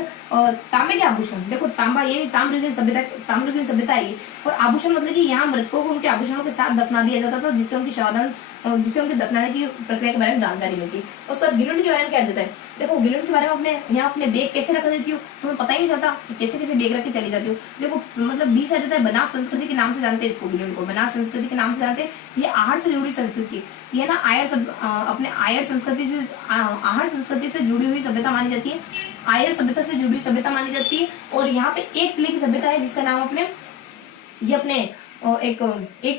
तांबे के आभूषण, देखो तांबा यानी ताम्रयुगीन सभ्यता है। और आभूषण मतलब कि यहाँ मृतकों को उनके आभूषणों के साथ दफना दिया जाता था, जिससे उनके दफनाने की प्रक्रिया के बारे में जानकारी मिलती है। उसके बाद गिलुंड के बारे में क्या जाता है? देखो गिलुंड के बारे में अपने बैग कैसे रख देती हूँ, तुम्हें पता ही नहीं चलता कि कैसे बैग रख के चली जाती हूँ। देखो मतलब 20 आ जाता है। बनास संस्कृति के नाम से जानते हैं इसको, गिलुंड को बनास संस्कृति के नाम से जानते हैं। ये आहड़ से जुड़ी संस्कृति, ये ना अपने आयर संस्कृति से, आहड़ संस्कृति से जुड़ी हुई सभ्यता मानी जाती है, आयर सभ्यता से जुड़ी सभ्यता मानी जाती है। और यहाँ पे एक टिले की सभ्यता है जिसका नाम एक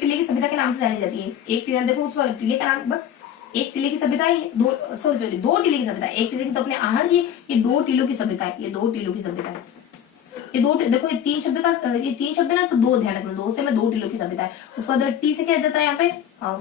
टिले की सभ्यता के नाम से जानी जाती है। एक टिला, देखो उस टिले का नाम बस एक टिले की सभ्यता है, दो टिले की सभ्यता है। एक टिले की तो अपने आहड़ की, ये 2 टिलों की सभ्यता है, ये 2 टिलों की सभ्यता है। ये देखो ये 3 शब्द है ना, तो 2 ध्यान रखना, 2 से मैं 2 टिलों की सभ्यता है। उसके बाद टी से क्या जाता है यहाँ पे,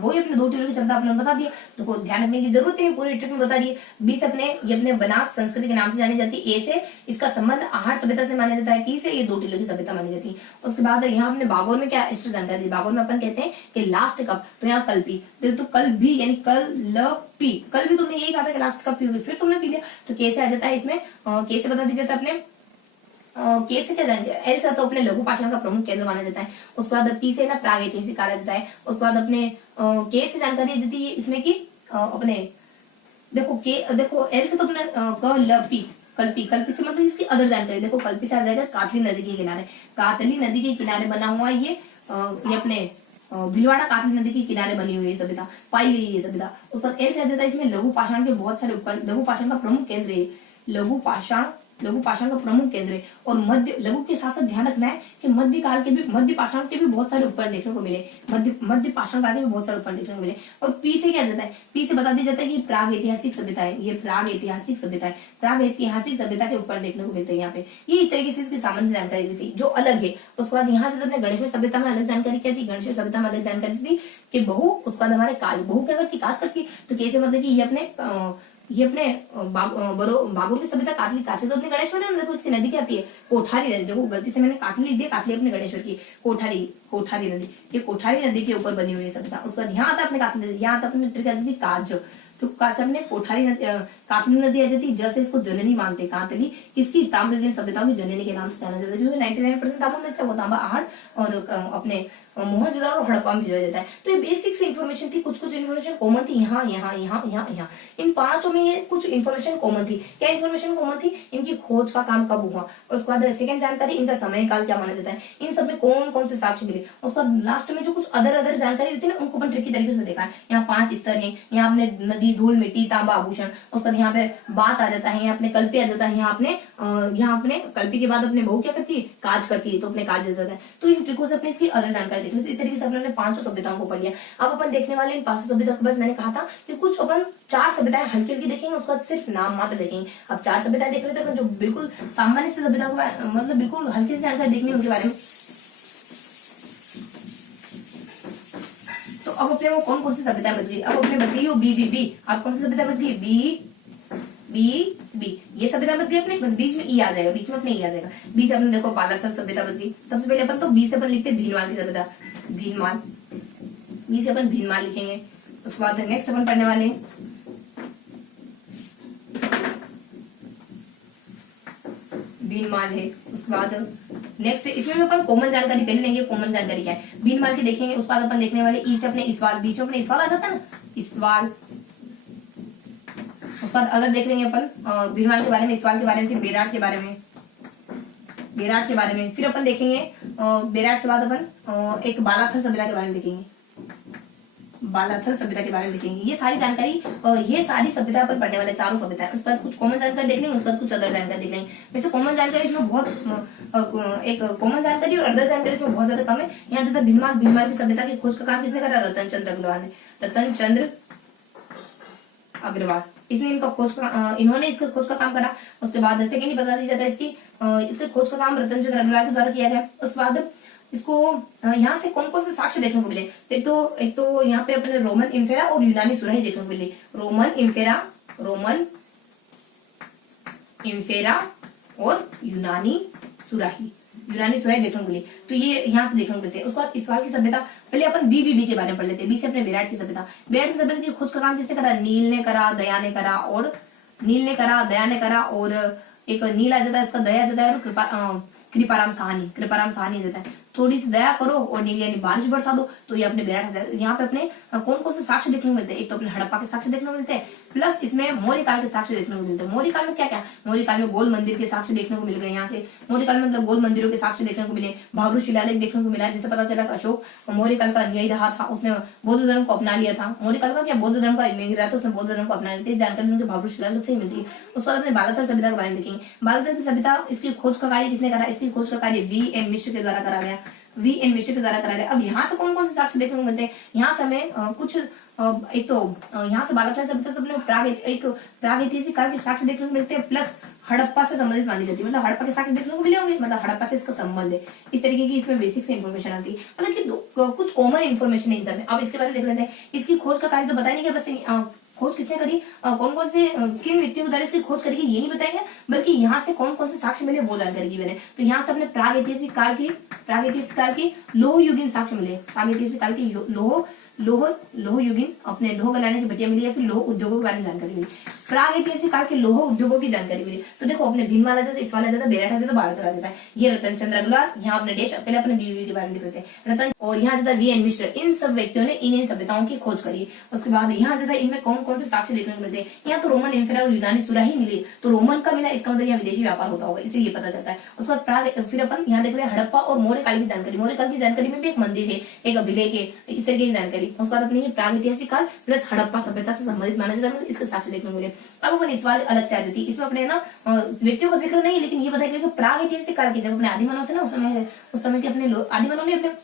वही अपने 2 टिलों की सभ्यता आपने बता दिया, तो ध्यान रखने की जरूरत नहीं, पूरी ट्रिक में बता दिए। 20 ये अपने बनास संस्कृति के नाम से जानी जाती है। ए से इसका संबंध आहड़ सभ्यता से माना जाता है। टी से ये 2 टिलों की सभ्यता मानी जाती है। उसके बाद यहाँ अपने बागोर में क्या एक्स्ट्रा जानकारी दी? बागोर में अपन कहते हैं कि लास्ट कप, तो यहाँ कल्पी, तो कल भी यानी कल भी तुमने यही कहा था कि लास्ट कप पीओगे, फिर तुमने पी लिया, तो कैसे आ जाता है इसमें, कैसे बता दिया जाता है अपने कैसे क्या जाएंगे? एल से तो अपने लघु पाषाण का प्रमुख केंद्र माना जाता है। उसके बाद पी से ना प्रागैतिहासिक कहा जाता है। उसके बाद अपने के से जानकारी देती है इसमें कि अपने देखो एल से तो अपने कल्पी से मतलब इसकी अदर जानकारी। देखो कल्पी से आ जाएगा कातली नदी के किनारे बना हुआ ये अपने भीलवाड़ा कातली नदी के किनारे बनी हुई सभ्यता पाई गई ये सभ्यता। उसके बाद एल से आ जाता है इसमें लघु पाषाण के बहुत सारे उपकरण, लघु पाषाण का प्रमुख केंद्र है, लघु पाषाण का प्रमुख केंद्र है। और लघु के साथ साथ ध्यान रखना है कि मध्य पाषाण के भी बहुत सारे उपकरण देखने को मिले, मध्य पाषाण काल के भी बहुत सारे उपकरण देखने को मिले। और पी से क्या जाता है? पी से बता दिया जाता है कि प्राग ऐतिहासिक सभ्यता है, ये प्राग ऐतिहासिक सभ्यता के उपकरण देखने को मिलते हैं यहाँ पे। ये इस तरीके से इसकी सामान्य जानकारी दी थी जो अलग है। उसके बाद यहाँ से अपने गणेश्वर सभ्यता में अलग जानकारी क्या थी? गणेश्वर सभ्यता में अलग जानकारी थी कि बहु, उसके बाद हमारे काज, बहु क्या करती? काज करती। तो कैसे मतलब कि ये अपने बागुर की सभ्यता कातली तो अपने गणेश्वर है ना। देखो इसकी नदी क्या आती है? कोठारी नदी। देखो गलती से मैंने कातली लिख दिया, कातली अपने गणेश्वर की, कोठारी नदी, ये कोठारी नदी के ऊपर बनी हुई है सभ्यता। उसके बाद यहाँ आता अपने कातली नदी, यहाँ आता अपने ट्रिक आती थी काज, तो अपने कातली नदी आ जाती है। जैसे इसको जननी मानते, कातली किसकी? ताम्रयुगीन सभ्यताओं की जननी के नाम से जाना जाता है, क्योंकि 99% तांबा मिलता है, वो तांबा आहड़ और अपने मोहनजोदड़ो और हड़प्पा में भिजवाया जाता है। तो ये बेसिक सी इन्फॉर्मेशन थी, कुछ इन्फॉर्मेशन कॉमन थी यहाँ। इन 5 में ये कुछ इन्फॉर्मेशन कॉमन थी। क्या इन्फॉर्मेशन कॉमन थी? इनकी खोज का काम कब हुआ, और उसके बाद सेकंड जानकारी इनका समय काल क्या माना जाता है, इन सब में कौन कौन से साक्ष्य मिले। उसके बाद लास्ट में जो कुछ अदर जानकारी होती है ना, उनको अपन ट्रिकी तरीके से देखा है। यहाँ 5 स्तर है, यहाँ अपने नदी, धूल मिट्टी, तांबा आभूषण। उसके बाद यहाँ पे बात आ जाता है, यहाँ अपने कल्पी आ जाता है, यहाँ अपने कल्पी के बाद अपने बहू क्या करती है? काज करती है, तो अपने काज आ जाता है। तो इन ट्रिकों से अपने इसकी अदर जानकारी देख लो। तो इस तरीके से अपने 500 सभ्यताओं को पढ़ लिया। अब अपन देखने वाले इन 500 सभ्यताओं के बाद मैंने कहा था कि कुछ अपन 4 सभ्यताएं हल्की देखेंगे, उसके बाद सिर्फ नाम मात्र देखेंगे। अब 4 सभ्यताएं देख लेते हैं जो बिल्कुल सामान्य से सभ्यता को मतलब बिल्कुल हल्की से जानकारी देखनी है उनके बारे में। तो अब अपने वो कौन सी सभ्यता बच गई? अब अपने बच गई वो बी। अब कौन सी सभ्यता बच गई? बी। ये सभ्यता बच गई अपने, बस बीच में ई आ जाएगा, बीच में अपने ई आ जाएगा। बी से अपने देखो पालाथल सभ्यता बच गई। सबसे पहले अपन तो बी से अपन लिखते हैं भीनमाल की सभ्यता, भीनमाल। बी से अपन भीनमाल लिखेंगे। उसके बाद नेक्स्ट अपन पढ़ने वाले भीनमाल है। उसके बाद नेक्स्ट इसमें अपन कॉमन जानकारी पहले लेंगे, कॉमन जानकारी क्या है भीनमाल की देखेंगे। उसके बाद अपन देखने वाले ई से अपने इसवाल, बीच में अपने इसवाल आ जाता है ना, इसवाल। उसके बाद अगर देख लेंगे अपन भीनमाल के बारे में, इसवाल के बारे में, फिर बेराट के बारे में, बेराट के बारे में। फिर अपन देखेंगे बेराट के बाद अपन एक बालाथल सभ्यता के बारे में देखेंगे, बालाथल सभ्यता के बारे में देखेंगे। ये सारी जानकारी ये सारी सभ्यता पर पढ़ने वाले चारों सभ्यता है। उसके बाद कुछ कॉमन जानकारी देख लेंगे, उसके बाद कुछ अदर जानकारी देख लेंगे। वैसे कॉमन जानकारी इसमें बहुत एक कॉमन जानकारी और अदर जानकारी इसमें बहुत ज्यादा कम है। यहाँ ज्यादा भीनमाल की सभ्यता की खोज का काम किसने करा? रतन चंद्र अग्रवाल ने। रतन चंद्र अग्रवाल, इसने इनका खोज का इन्होंने इसका खोज का काम करा। उसके बाद सेकेंड ही बता दी जाता है इसके खोज का काम रतन चंद्र अग्रवाल के द्वारा किया गया। उसके बाद इसको यहाँ से कौन कौन से साक्ष्य देखने को मिले? एक तो यहाँ पे अपने रोमन इंफेरा और यूनानी सुराही देखने को मिले। रोमन इंफेरा और यूनानी सुराही देखने को मिली। तो ये यहाँ से देखने को मिलते हैं। उसके बाद इस्वाल की सभ्यता, पहले अपन बी के बारे में पढ़ लेते हैं। बी से अपने विराट की सभ्यता। विराट की सभ्यता की खोज का काम किसने करा? नील ने करा, दया ने करा और एक नील आ जाता है, उसका दया आ जाता है और कृपाराम साहनी देता है। थोड़ी सी दया करो और नील यानी बारिश बरसा दो। तो ये अपने विराट, यहाँ पे अपने कौन कौन से साक्ष्य देखने को मिलते हैं? एक तो अपने हड़प्पा के साक्ष्य देखने को मिलते हैं, प्लस इसमें मौर्य काल के साक्ष्य देखने को मिलते हैं। मौर्य काल में क्या क्या? मौर्य काल में गोल मंदिर के साक्ष्य देखने को मिल गए। यहाँ से मौर्य काल में मतलब गोल मंदिरों के साक्ष्य देखने को मिले। भाबरू शिलालेख देखने को मिला, जिससे पता चला अशोक मौर्य काल का अनुयायी रहा था, उसने बौद्ध धर्म को अपना लिया था। मौर्य काल का क्या बौद्ध धर्म का अनुयायी रहा था, उसने बौद्ध धर्म को अपना लिया था। जानकारी उनके भाबरू शिलालेख से ही मिलती है। उसके बाद अपने बालाथल सभ्यता के बारे में देखेंगे। बालाथल की सभ्यता, इसकी खोज का कार्य किसने करा? इसकी खोज का कार्य V.N. मिश्र के द्वारा करा गया। अब यहाँ से कौन कौन से साक्ष्य देखने को मिलते हैं? यहाँ से हमें कुछ एक तो यहाँ से बालाथल सभ्यता से अपने प्रागैतिहासिक काल के साक्ष्य देखने को मिलते हैं, प्लस हड़प्पा से संबंधित मानी जाती है। मतलब हड़प्पा के साक्ष्य देखने को मिले होंगे, मतलब हड़प्पा से इसका संबंध है। इस तरीके की इसमें बेसिक से इन्फॉर्मेशन आती है, मतलब कि कुछ कॉमन इन्फॉर्मेशन है इन सब में। अब इसके बारे में देख लेते हैं। इसकी खोज का कार्य तो बताया नहीं गया, बस खोज किसने करी, कौन कौन से किन व्यक्तियों के द्वारा इसकी खोज करेगी ये नहीं बताएंगे, बल्कि यहाँ से कौन कौन से साक्ष्य मिले वो जानकारी की मैंने। तो यहाँ से अपने प्रागैतिहासिक काल की लोह युगीन साक्ष्य मिले। प्रागैतिहासिक काल की लोह युगीन, अपने लोह बनाने की भटिया मिली, या फिर लोह उद्योगों के बारे में जानकारी मिली। प्रागैतिहासिक काल के लोह उद्योगों की जानकारी मिली। तो देखो अपने भीनमाल आ जाता है, इस्वाल आ जाता है, बेराट आ जाता है, बालाथल आ जाता है। ये रतन चंद्र अग्रवाल, यहाँ अपने देश, पहले अपने बीवी के बारे में लिख लेते हैं रतन, और यहाँ जाता है V.N. मिश्र। इन सब व्यक्तियों ने इन सभ्यताओं की खोज करी। उसके बाद यहाँ जाता है इनमें कौन कौन से साक्ष्य देखने को मिलते हैं। यहाँ तो रोमन इंफेरा और यूनानी सुराही मिली, तो रोमन का मिला, इसका मतलब यहाँ विदेशी व्यापार होता होगा, इसे ये पता चलता है। उसके बाद फिर अपन यहाँ देख रहे हैं हड़प्पा और मौर्य काल की जानकारी। मौर्य काल की जानकारी में भी एक मंदिर है, एक अभिलेख है, इस तरीके की जानकारी। उसके बाद अपनी प्रागैतिहासिक काल प्लस हड़प्पा सभ्यता से संबंधित माना जाता है, इसके साक्ष्य देखने को मिले। अब अपन इस्वाल अलग से आ जाती है। इसमें अपने ना व्यक्तियों का जिक्र नहीं, लेकिन ये बताया गया कि प्रागैतिहासिक काल के जब अपने आदि मानव थे ना, उस समय के अपने आदि मानव ने अपने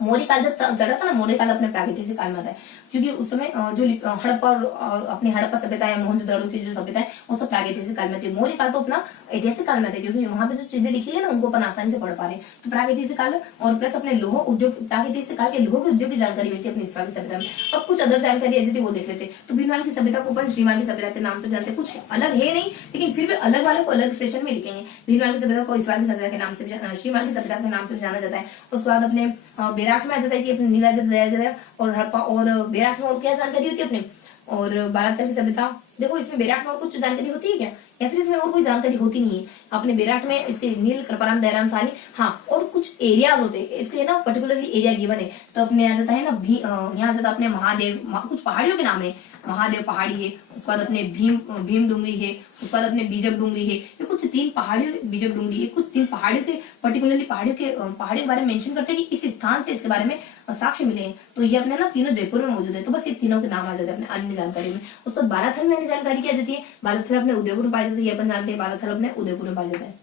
मौर्य काल जब चल रहा था ना, मौर्य काल अपने प्रागैतिहासिक काल में आता है, क्योंकि उस समय जो हड़प्पा और अपनी हड़प्पा सभ्यता है, मोहनजोदड़ो की जो सभ्यता है, वो सब प्रागैतिहासिक काल में थी। मौर्य काल तो अपना ऐतिहासिक काल में थे, क्योंकि वहां पे जो चीजें लिखी है ना उनको अपन आसानी से पढ़ पा रहे हैं। तो प्रागैतिहासिक काल और प्लस अपने लोह उद्योग, प्रागैतिहासिक काल के लोह के उद्योग की जानकारी मिलती है अपनी इस्वाल की सभ्यता में। अब कुछ अदर जानकारी ऐसी थी वो देख लेते। तो भीनमाल की सभ्यता को अपन श्रीमाल की सभ्यता के नाम से जानते हैं। कुछ अलग है नहीं, लेकिन फिर भी अलग वाले को अलग सेशन में लिखेंगे। भीनमाल की सभ्यता को इस्वाल की सभ्यता के नाम से, श्रीमाल की सभ्यता के नाम से जाना जाता है। उसके बाद अपने बेराट में आ जाता है कि नीला दया और हड़प्पा और बेराट में और क्या जानकारी होती है अपने, और बालाथल की सभ्यता। देखो इसमें बेराट में और कुछ जानकारी होती है क्या, या फिर इसमें और कोई जानकारी होती नहीं है। अपने बेराट में इसके नील, कृपाराम, दयाराम साहनी, हाँ, और कुछ एरियाज होते हैं इसके ना, पर्टिकुलरली एरिया गिवन है। तो अपने आ जाता है ना यहाँ जाता अपने महादेव, कुछ पहाड़ियों के नाम है, महादेव पहाड़ी है। उसके बाद अपने भीम डूंगरी है। उसके बाद अपने बीजक डूंगरी है। ये कुछ 3 पहाड़ियों, बीजक डूंगरी, ये कुछ 3 पहाड़ियों के पर्टिकुलरली पहाड़ियों के बारे में मेंशन करते हैं कि इस स्थान से इसके बारे में साक्ष्य मिले हैं। तो ये अपने ना तीनों जयपुर में मौजूद है। तो बस ये तीनों के नाम आ जाते हैं अपने अन्य जानकारी में। उसके बाद बालाथल में अन्य जानकारी क्या जाती है, बालाथल अपने उदयपुर में पाई जाती है। ये अपन जानते हैं बालाथल अपने उदयपुर में पाया जाता है,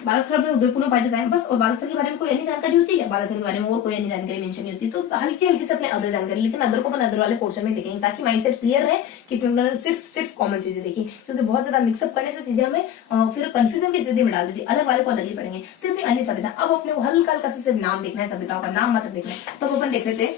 बालाथल अपने उदयपुर में पाया जाता है बस। और बालाथल के बारे में कोई अन्य जानकारी होती है, बालाथल के बारे में और कोई अन्य जानकारी मेंशन नहीं होती। तो हल्की हल्की से अपने अदर जानकारी, लेकिन अदर को अपन अदर वाले पोर्शन में देखेंगे, ताकि माइंडसेट क्लियर रहे कि इसमें सिर्फ कॉमन चीजें देखी, क्योंकि बहुत ज्यादा मिक्सअप करने से चीजें हमें फिर कंफ्यूजन की स्थिति में डाल देती है। अलग वाले को अलग ही पढ़ेंगे। तो अपनी अन्य सभ्यता, अब अपने को हल्का हल्का से नाम देखना है, सभ्यताओं का नाम मतलब देखना है। तो अपन देख लेते हैं,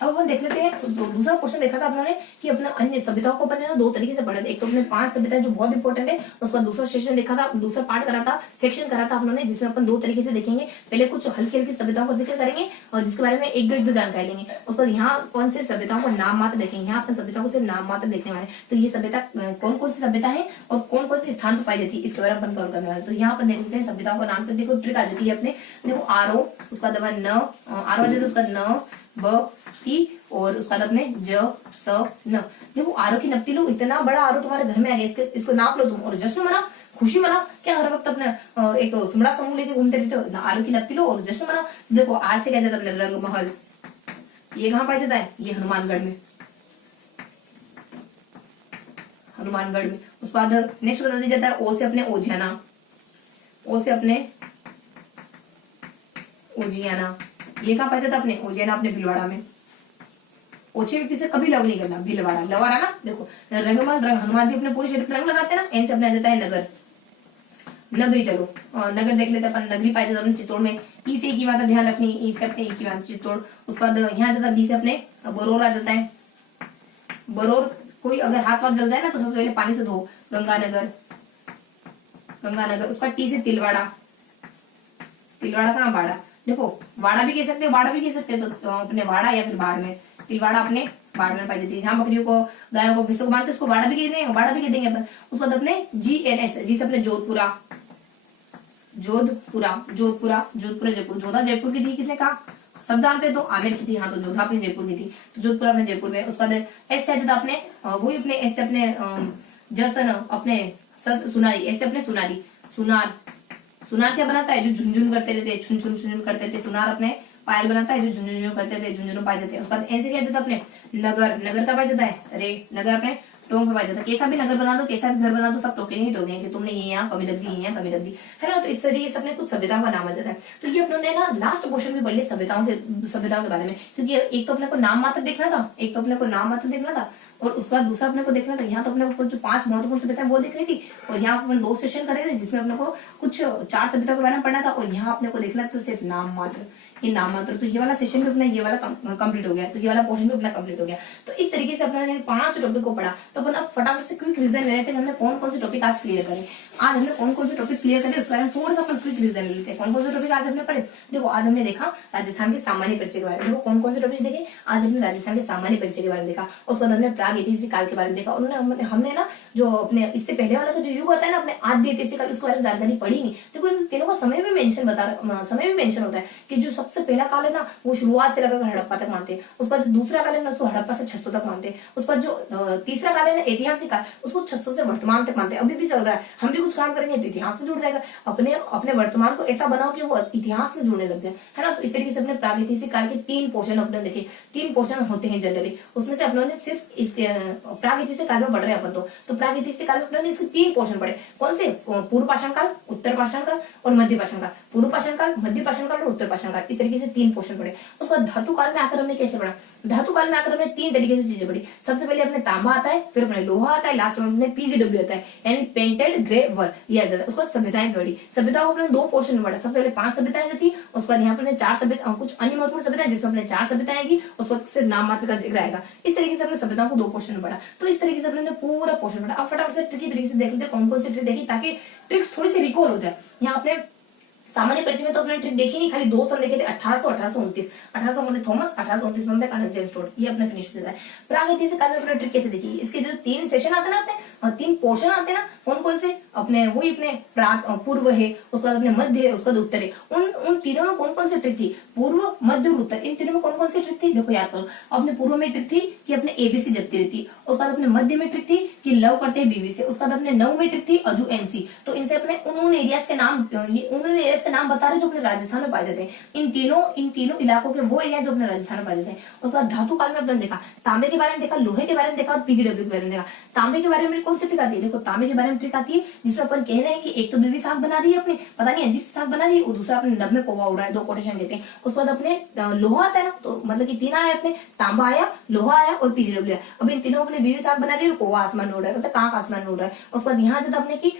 अब अपन देख लेते हैं। तो दूसरा क्वेश्चन देखा था अपने कि अपने अन्य सभ्यताओं को अपन 2 तरीके से पढ़ा था। एक तो अपने 5 सभ्यताएं जो बहुत इंपॉर्टेंट है, उसका दूसरा सेशन देखा था, दूसरा पार्ट करा था, सेक्शन करा था अपने, जिसमें अपन 2 तरीके से देखेंगे। पहले कुछ हल्की हल्की सभ्यताओं का जिक्र करेंगे और जिसके बारे में एक दो जानकारी लेंगे। उसके बाद यहाँ कौन सिर्फ सभ्यताओं को नाम मात्र देखेंगे, यहाँ अपन सभ्यताओं को सिर्फ नाम मात्र देखने वाले। तो ये सभ्यता कौन कौन सी सभ्यता है और कौन कौन से स्थान पर पाई जाती है, इसके बारे में अपन कवर करने वाले। तो यहाँ अपन देख लेते हैं सभ्यताओं का नाम। तो देखो ट्रिक आ जाती है अपने, देखो आरो, उसका दबा न, आरो आ जाता है, उसका न ब टी, और उसके बाद अपने ज स न। देखो आरो की नपती लो, इतना बड़ा आरो तुम्हारे घर में आ गया, इसको नाप लो तुम और जश्न मनाओ, खुशी मनाओ। क्या हर वक्त अपने एक सुमड़ा समूह लेके घूमते रहते हो? आरो की नपती लो और जश्न मनाओ। देखो आर से क्या जाता है अपने रंग महल, ये कहाँ पाया जाता है? ये हनुमानगढ़ में, हनुमानगढ़ में। उसके बाद नेक्स्ट बता दिया जाता है ओ से अपने ओजियाना, ओ से अपने ओजियाना, ये कहाँ पाया जाता है? अपने ओजियाना अपने भीलवाड़ा में। ओछे व्यक्ति से कभी लव नहीं करना, भीलवाड़ा लवारा ना। देखो रंगमल रंग, हनुमान जी अपने पूरे शरीर पर रंग लगाते हैं ना, एन से अपने आ जाता है नगर, नगरी। चलो नगर देख लेते हैं अपन, नगरी पाया जाता है चित्तौड़ में। ई से की बात ध्यान रखनी, ई से अपने की बात चित्तौड़। उसके बाद यहाँ जाता है बी से अपने बरोर आ जाता है, बरोर। कोई अगर हाथ वाथ जल जाए ना तो सबसे पहले पानी से धो, गंगानगर, गंगानगर। उसका टी से तिलवाड़ा, तिलवाड़ा कहाँ? बाड़ा। देखो वाड़ा भी कह सकते हो, बाड़ा भी कह सकते हो, तो अपने वाड़ा या फिर बाढ़ में। तिलवाड़ा अपने बाढ़ में पाई जाती है, जहां बकरियों को, गायों को, भैंसों को मारते उसको वाड़ा भी कह देंगे, बाड़ा भी कह देंगे अपन। उसके बाद अपने GNS, जी से अपने जोधपुरा, जोधपुरा, जोधपुरा, जोधपुरा जयपुर। जोधा जयपुर की थी, किसने कहा? सब जानते तो आमिर की थी, हाँ तो जोधा अपने जयपुर की थी, तो जोधपुर अपने जयपुर में। उसके बाद एस से अपने वही अपने एस से अपने जसन अपने सुनारी, ऐसे अपने सुनारी, सुनार। सुनार क्या बनाता है? जो झुनझुन करते रहते, छुन छुन छुन करते थे। सुनार अपने पायल बनाता है, जो झुनझुन करते थे, झुनझुन पाए जाते हैं। उसके बाद एन से क्या जाता है अपने नगर, नगर का पाया जाता है रे, नगर अपने टोंक में पाया जाता है। कैसा भी नगर बना दो, कैसा भी घर बना दो, सब टोकेंगे ही टोकेंगे कि तुमने ये यहाँ कमी रख दी, ये यहाँ कमी रख दी, है ना। तो इस तरीके से अपने कुछ सभ्यताओं का नाम आ जाता है। तो ये अपने ना लास्ट पोर्शन में पढ़ लिया सभ्यताओं के बारे में, क्योंकि एक तो अपने को नाम मात्र देखना था, एक तो अपने को नाम मात्र देखना था, और उसके बाद दूसरा अपने को देखना था, यहाँ तो अपने को जो 5 महत्वपूर्ण सभ्यता वो देखनी थी, और यहाँ अपन 2 सेशन करे थे जिसमें अपने को कुछ 4 सभ्यताओं के बारे में पढ़ना था, और यहाँ अपने को देखना था सिर्फ नाम मात्र, ये नाम मात्र। तो ये वाला सेशन भी अपना ये वाला कंप्लीट हो गया, तो ये वाला पोर्शन भी अपना कंप्लीट हो गया। तो इस तरीके से अपने 5 टॉपिक को पढ़ा। तो अपन अब फटाफट से क्विक रिवीजन ले रहे थे, हमने कौन कौन से टॉपिक आज क्लियर करे, आज हमने कौन कौन से टॉपिक क्लियर करे, उसके बारे में थोड़ा सा अपन क्विक रिवीजन ले लेते हैं। कौन कौन से टॉपिक आज हमने पढ़े? देखो आज हमने देखा राजस्थान के सामान्य परिचय के बारे में। देखो कौन कौन से टॉपिक देखे आज हमने? राजस्थान के सामान्य परिचय के बारे में देखा, उसके बाद हमने प्राग ऐतिहासिक काल के बारे में देखा। उन्होंने हमने ना जो अपने इससे पहले वाला जो युग होता है ना अपने आद्य ऐतिहासिक काल, उसके बारे में जानकारी पढ़ी नहीं। देखो इन तीनों का समय भी मेंशन होता है कि जो सबसे पहला काल है ना वो शुरुआत से लेकर हड़प्पा तक मानते हैं। उस पर जो दूसरा काल है ना उसको हड़प्पा से 600 तक मानते हैं। उस पर जो तीसरा काल है ना ऐतिहासिक काल, उसको 600 से वर्तमान तक मानते हैं। अभी भी चल रहा है, हम भी कुछ काम करेंगे तो इतिहास में जुड़ जाएगा। अपने वर्तमान को ऐसा बनाओ कि वो इतिहास में जुड़ने लग जाए, है ना। तो इस तरीके से अपने प्रागैतिहासिक काल के 3 पोर्शन अपने देखे, 3 पोर्शन होते हैं जनरली। उसमें से अपनों ने सिर्फ इसके प्रागैतिहासिक काल में पढ़ रहे हैं अपन तो प्रागैतिहासिक काल में अपनों ने इसके 3 पोर्शन पढ़े। कौन से? पूर्व पाषाण काल, उत्तर पाषाण काल और मध्य पाषाण काल। पूर्व पाषाण काल, मध्य पाषाण काल और उत्तर पाषाण काल, इस तरीके से 3 पोर्शन पढ़े। उसके बाद धातु काल में आकर हमने कैसे पढ़ा? धातु काल में आकर हमने 3 तरीके से चीजें पढ़ी। सबसे पहले अपने तांबा आता है, फिर अपने लोहा आता है, लास्ट में अपने PGW आता है, यानी पेंटेड ग्रे वर्क, ये आ जाता है। उसके बाद सभ्यताएं पढ़ी। सभ्यताओं को अपने 2 पोर्शन में पढ़ा। सबसे पहले 5 सभ्यताएं जो थी, उसके बाद यहाँ पर 4 सभ्यता, कुछ अन्य महत्वपूर्ण सभ्यताएं जिसमें अपने 4 सभ्यताएं आएगी, उसके बाद सिर्फ नाम मात्र का जिक्र आएगा। इस तरीके से अपने सभ्यताओं को 2 पोर्शन में पढ़ा। तो इस तरीके से अपने पूरा पोर्शन पढ़ा। अब फटाफट से ट्रिकी तरीके से देख लेते कौन कौन सी ट्रिक देखी, ताकि ट्रिक्स थोड़ी सी रिकॉल हो जाए। यहाँ अपने सामान्य परिचय में तो अपने ट्रिक देखी नहीं, खाली 2 सन देखे थे, 1829 थॉमस, 1829 में कनक जेम्स टोड, ये अपने फिनिश हो जाता है। प्रागैतिहासिक काल में अपने ट्रिक कैसे देखी? इसके जो 3 सेशन आते हैं ना अपने, 3 पोर्शन आते हैं ना, कौन कौन से? अपने वही अपने पूर्व है, उसके बाद अपने मध्य है, उसके बाद उत्तर है। उन तीनों में कौन कौन सी ट्रिक थी? पूर्व, मध्य और उत्तर, इन तीनों में कौन कौन सी ट्रिक थी? देखो याद करो। अपने पूर्व में ट्रिक थी कि अपने ABC जपती रहती, उसके बाद अपने मध्य में ट्रिक थी कि लव करते हैं बीवी से, उसके बाद अपने नव में ट्रिक थी अजू NC। तो इनसे अपने उन्होंने एरियाज के नाम बता रहे जो अपने राजस्थान में पाए जाते हैं। इन तीनों इलाकों के वो एरिया जो अपने राजस्थान में पाए जाते हैं। उसके बाद धातु काल में अपने देखा, तांबे के बारे में देखा, लोहे के बारे में देखा और PGW के बारे में देखा। तांबे के बारे में कौन सी ट्रिक आती है? देखो तांबे के बारे में ट्रिक आती है जिसमें अपन कह रहे हैं कि एक तो बीवी साहब बना रही है अपने, पता नहीं अजीब साहब बना रही है, और दूसरा अपने नभ में कौवा उड़ रहा है, 2 कोटेशन कहते हैं। उसके बाद अपने लोहा आता है ना, तो मतलब कि 3 आया अपने, तांबा आया, लोहा आया और PGW आया। अब इन तीनों अपने बीवी साहब बना रही है और कौवा आसमान में उड़ रहा है, मतलब कांक आसमान में उड़ रहा है। उसके बाद यहाँ जाता अपने की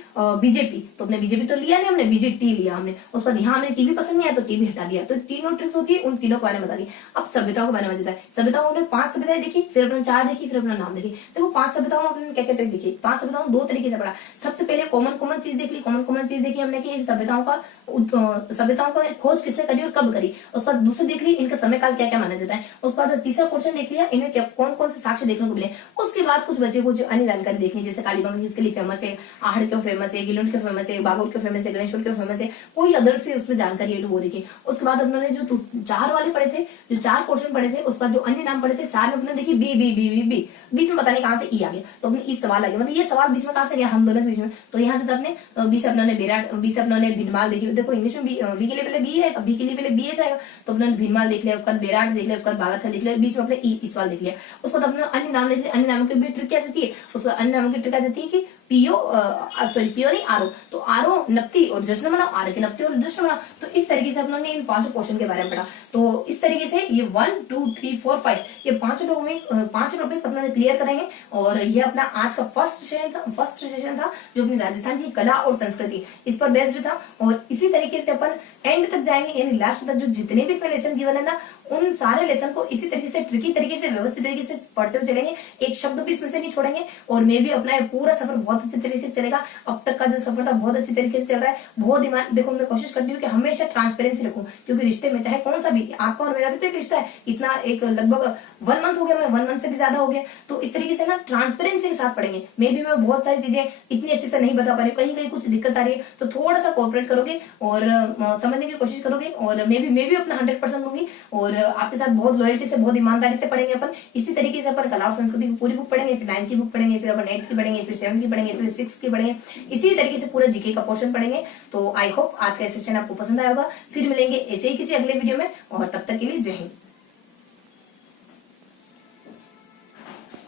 BJP, तो अपने BJP तो लिया नहीं हमने, BJT लिया हमने। उसके बाद यहाँ हमने टीवी पसंद नहीं आया तो टीवी हटा दिया। तो तीनों ट्रिक्स होती है, उन तीनों के बारे में बता दी। अब सभ्यताओं के बारे में बताता है। सभ्यताओं में 5 सभ्यताएं देखी, फिर अपने 4 देखी, फिर अपना नाम देखी। देखो 5 सभ्यताओं में अपने क्या क्या ट्रिक देखी। 5 सभ्यताओं दो तरीके से पढ़ा। सबसे पहले कॉमन चीज देख ली, कॉमन चीज देखी हमने कि इन सभ्यताओं का खोज किसने करी और कब करी। उसके बाद दूसरी देख ली इनका समय काल क्या क्या माना जाता है। उसके बाद तीसरा क्वेश्चन देख लिया इनमें कौन कौन से साक्ष्य देखने को मिले। उसके बाद कुछ बचे कुछ अन्य जानकारी देखनी, जैसे कालीबंगा किसके लिए फेमस है, आहड़ क्यों फेमस है, गिलुंड क्यों फेमस है, बागोर क्यों फेमस है, गणेशोर क्यों फेमस है, कोई अदर से उसमें जानकारी है तो वो देखी। उसके बाद अपने जो 4 वाले पढ़े थे, जो 4 क्वेश्चन पढ़े थे, उसका जो अन्य नाम पढ़े थे 4 में अपने देखी B B B B B, बीच में पता नहीं कहां से ई आ गया, तो अपने ई सवाल आ गया, मतलब ये सवाल बीच में कहां से गया हम दोनों के बीच में। तो यहाँ से अपने बी से अपने विराट, बी से अपने भीनमाल देखी। देखो इंग्लिश में बी के लिए पहले बी है, बी के लिए पहले बी एच आएगा, तो अपने भीनमाल देख लिया, उसके बाद विराट देख लिया, उसके बाद बालाथल देख लिया, बीच में अपने ई सवाल देख लिया। उसके बाद अपने अन्य नाम देख लिया। अन्य नामों की भी ट्रिक क्या जाती है, उसका अन्य नामों की ट्रिक क्या जाती है कि पियो नहीं आरो, तो आरो नप्ती और जश्न मनाओ, आरो के नप्ती और जश्न मनाओ। तो इस तरीके से अपने इन 5 क्वेश्चन के बारे में पढ़ा। तो इस तरीके से ये 1 2 3 4 5 ये 5 टॉपिक अपने क्लियर करेंगे। और ये अपना आज का फर्स्ट सेशन था जो अपनी राजस्थान की कला और संस्कृति इस पर बेस्ड था। और इसी तरीके से अपन एंड तक जाएंगे, यानी लास्ट तक जो जितने भी इसमें लेसन गिवन है ना, उन सारे लेसन को इसी तरीके से ट्रिकी तरीके से व्यवस्थित तरीके से पढ़ते हुए चलेंगे, एक शब्द भी इसमें से नहीं छोड़ेंगे। और मैं भी अपना पूरा सफर बहुत अच्छे तरीके से चलेगा। अब तक का जो सफर था बहुत अच्छी तरीके से चल रहा है, बहुत ईमान। देखो मैं कोशिश करती हूँ कि हमेशा ट्रांसपेरेंसी रखूं, क्योंकि रिश्ते में चाहे कौन सा भी, आपका और मेरा भी तो एक रिश्ता है, इतना एक लगभग 1 मंथ हो गया, मैं 1 मंथ से भी ज्यादा हो गया। तो इस तरीके से ना ट्रांसपेरेंसी के साथ पढ़ेंगे। मैं बहुत सारी चीजें इतनी अच्छे से नहीं बता पा रही, कहीं कहीं कुछ दिक्कत आ रही है, तो थोड़ा सा कोऑपरेट करोगे और समझने की कोशिश करोगे। और मैं भी अपना 100% दूंगी और आपके साथ बहुत लॉयल्टी से, बहुत ईमानदारी से पढ़ेंगे अपन। इसी तरीके से अपन कला और संस्कृति की पूरी बुक पढ़ेंगे, फिर 9th की बुक पढ़ेंगे, फिर अपन 8th की पढ़ेंगे, फिर 7th की पढ़ेंगे, फिर 6th की पढ़ेंगे। इसी तरीके से पूरा जीके का पोर्शन पढ़ेंगे। तो आई होप आज का सेशन आपको पसंद आएगा। फिर मिलेंगे ऐसे ही किसी अगले वीडियो में, और तब तक के लिए जय हिंद।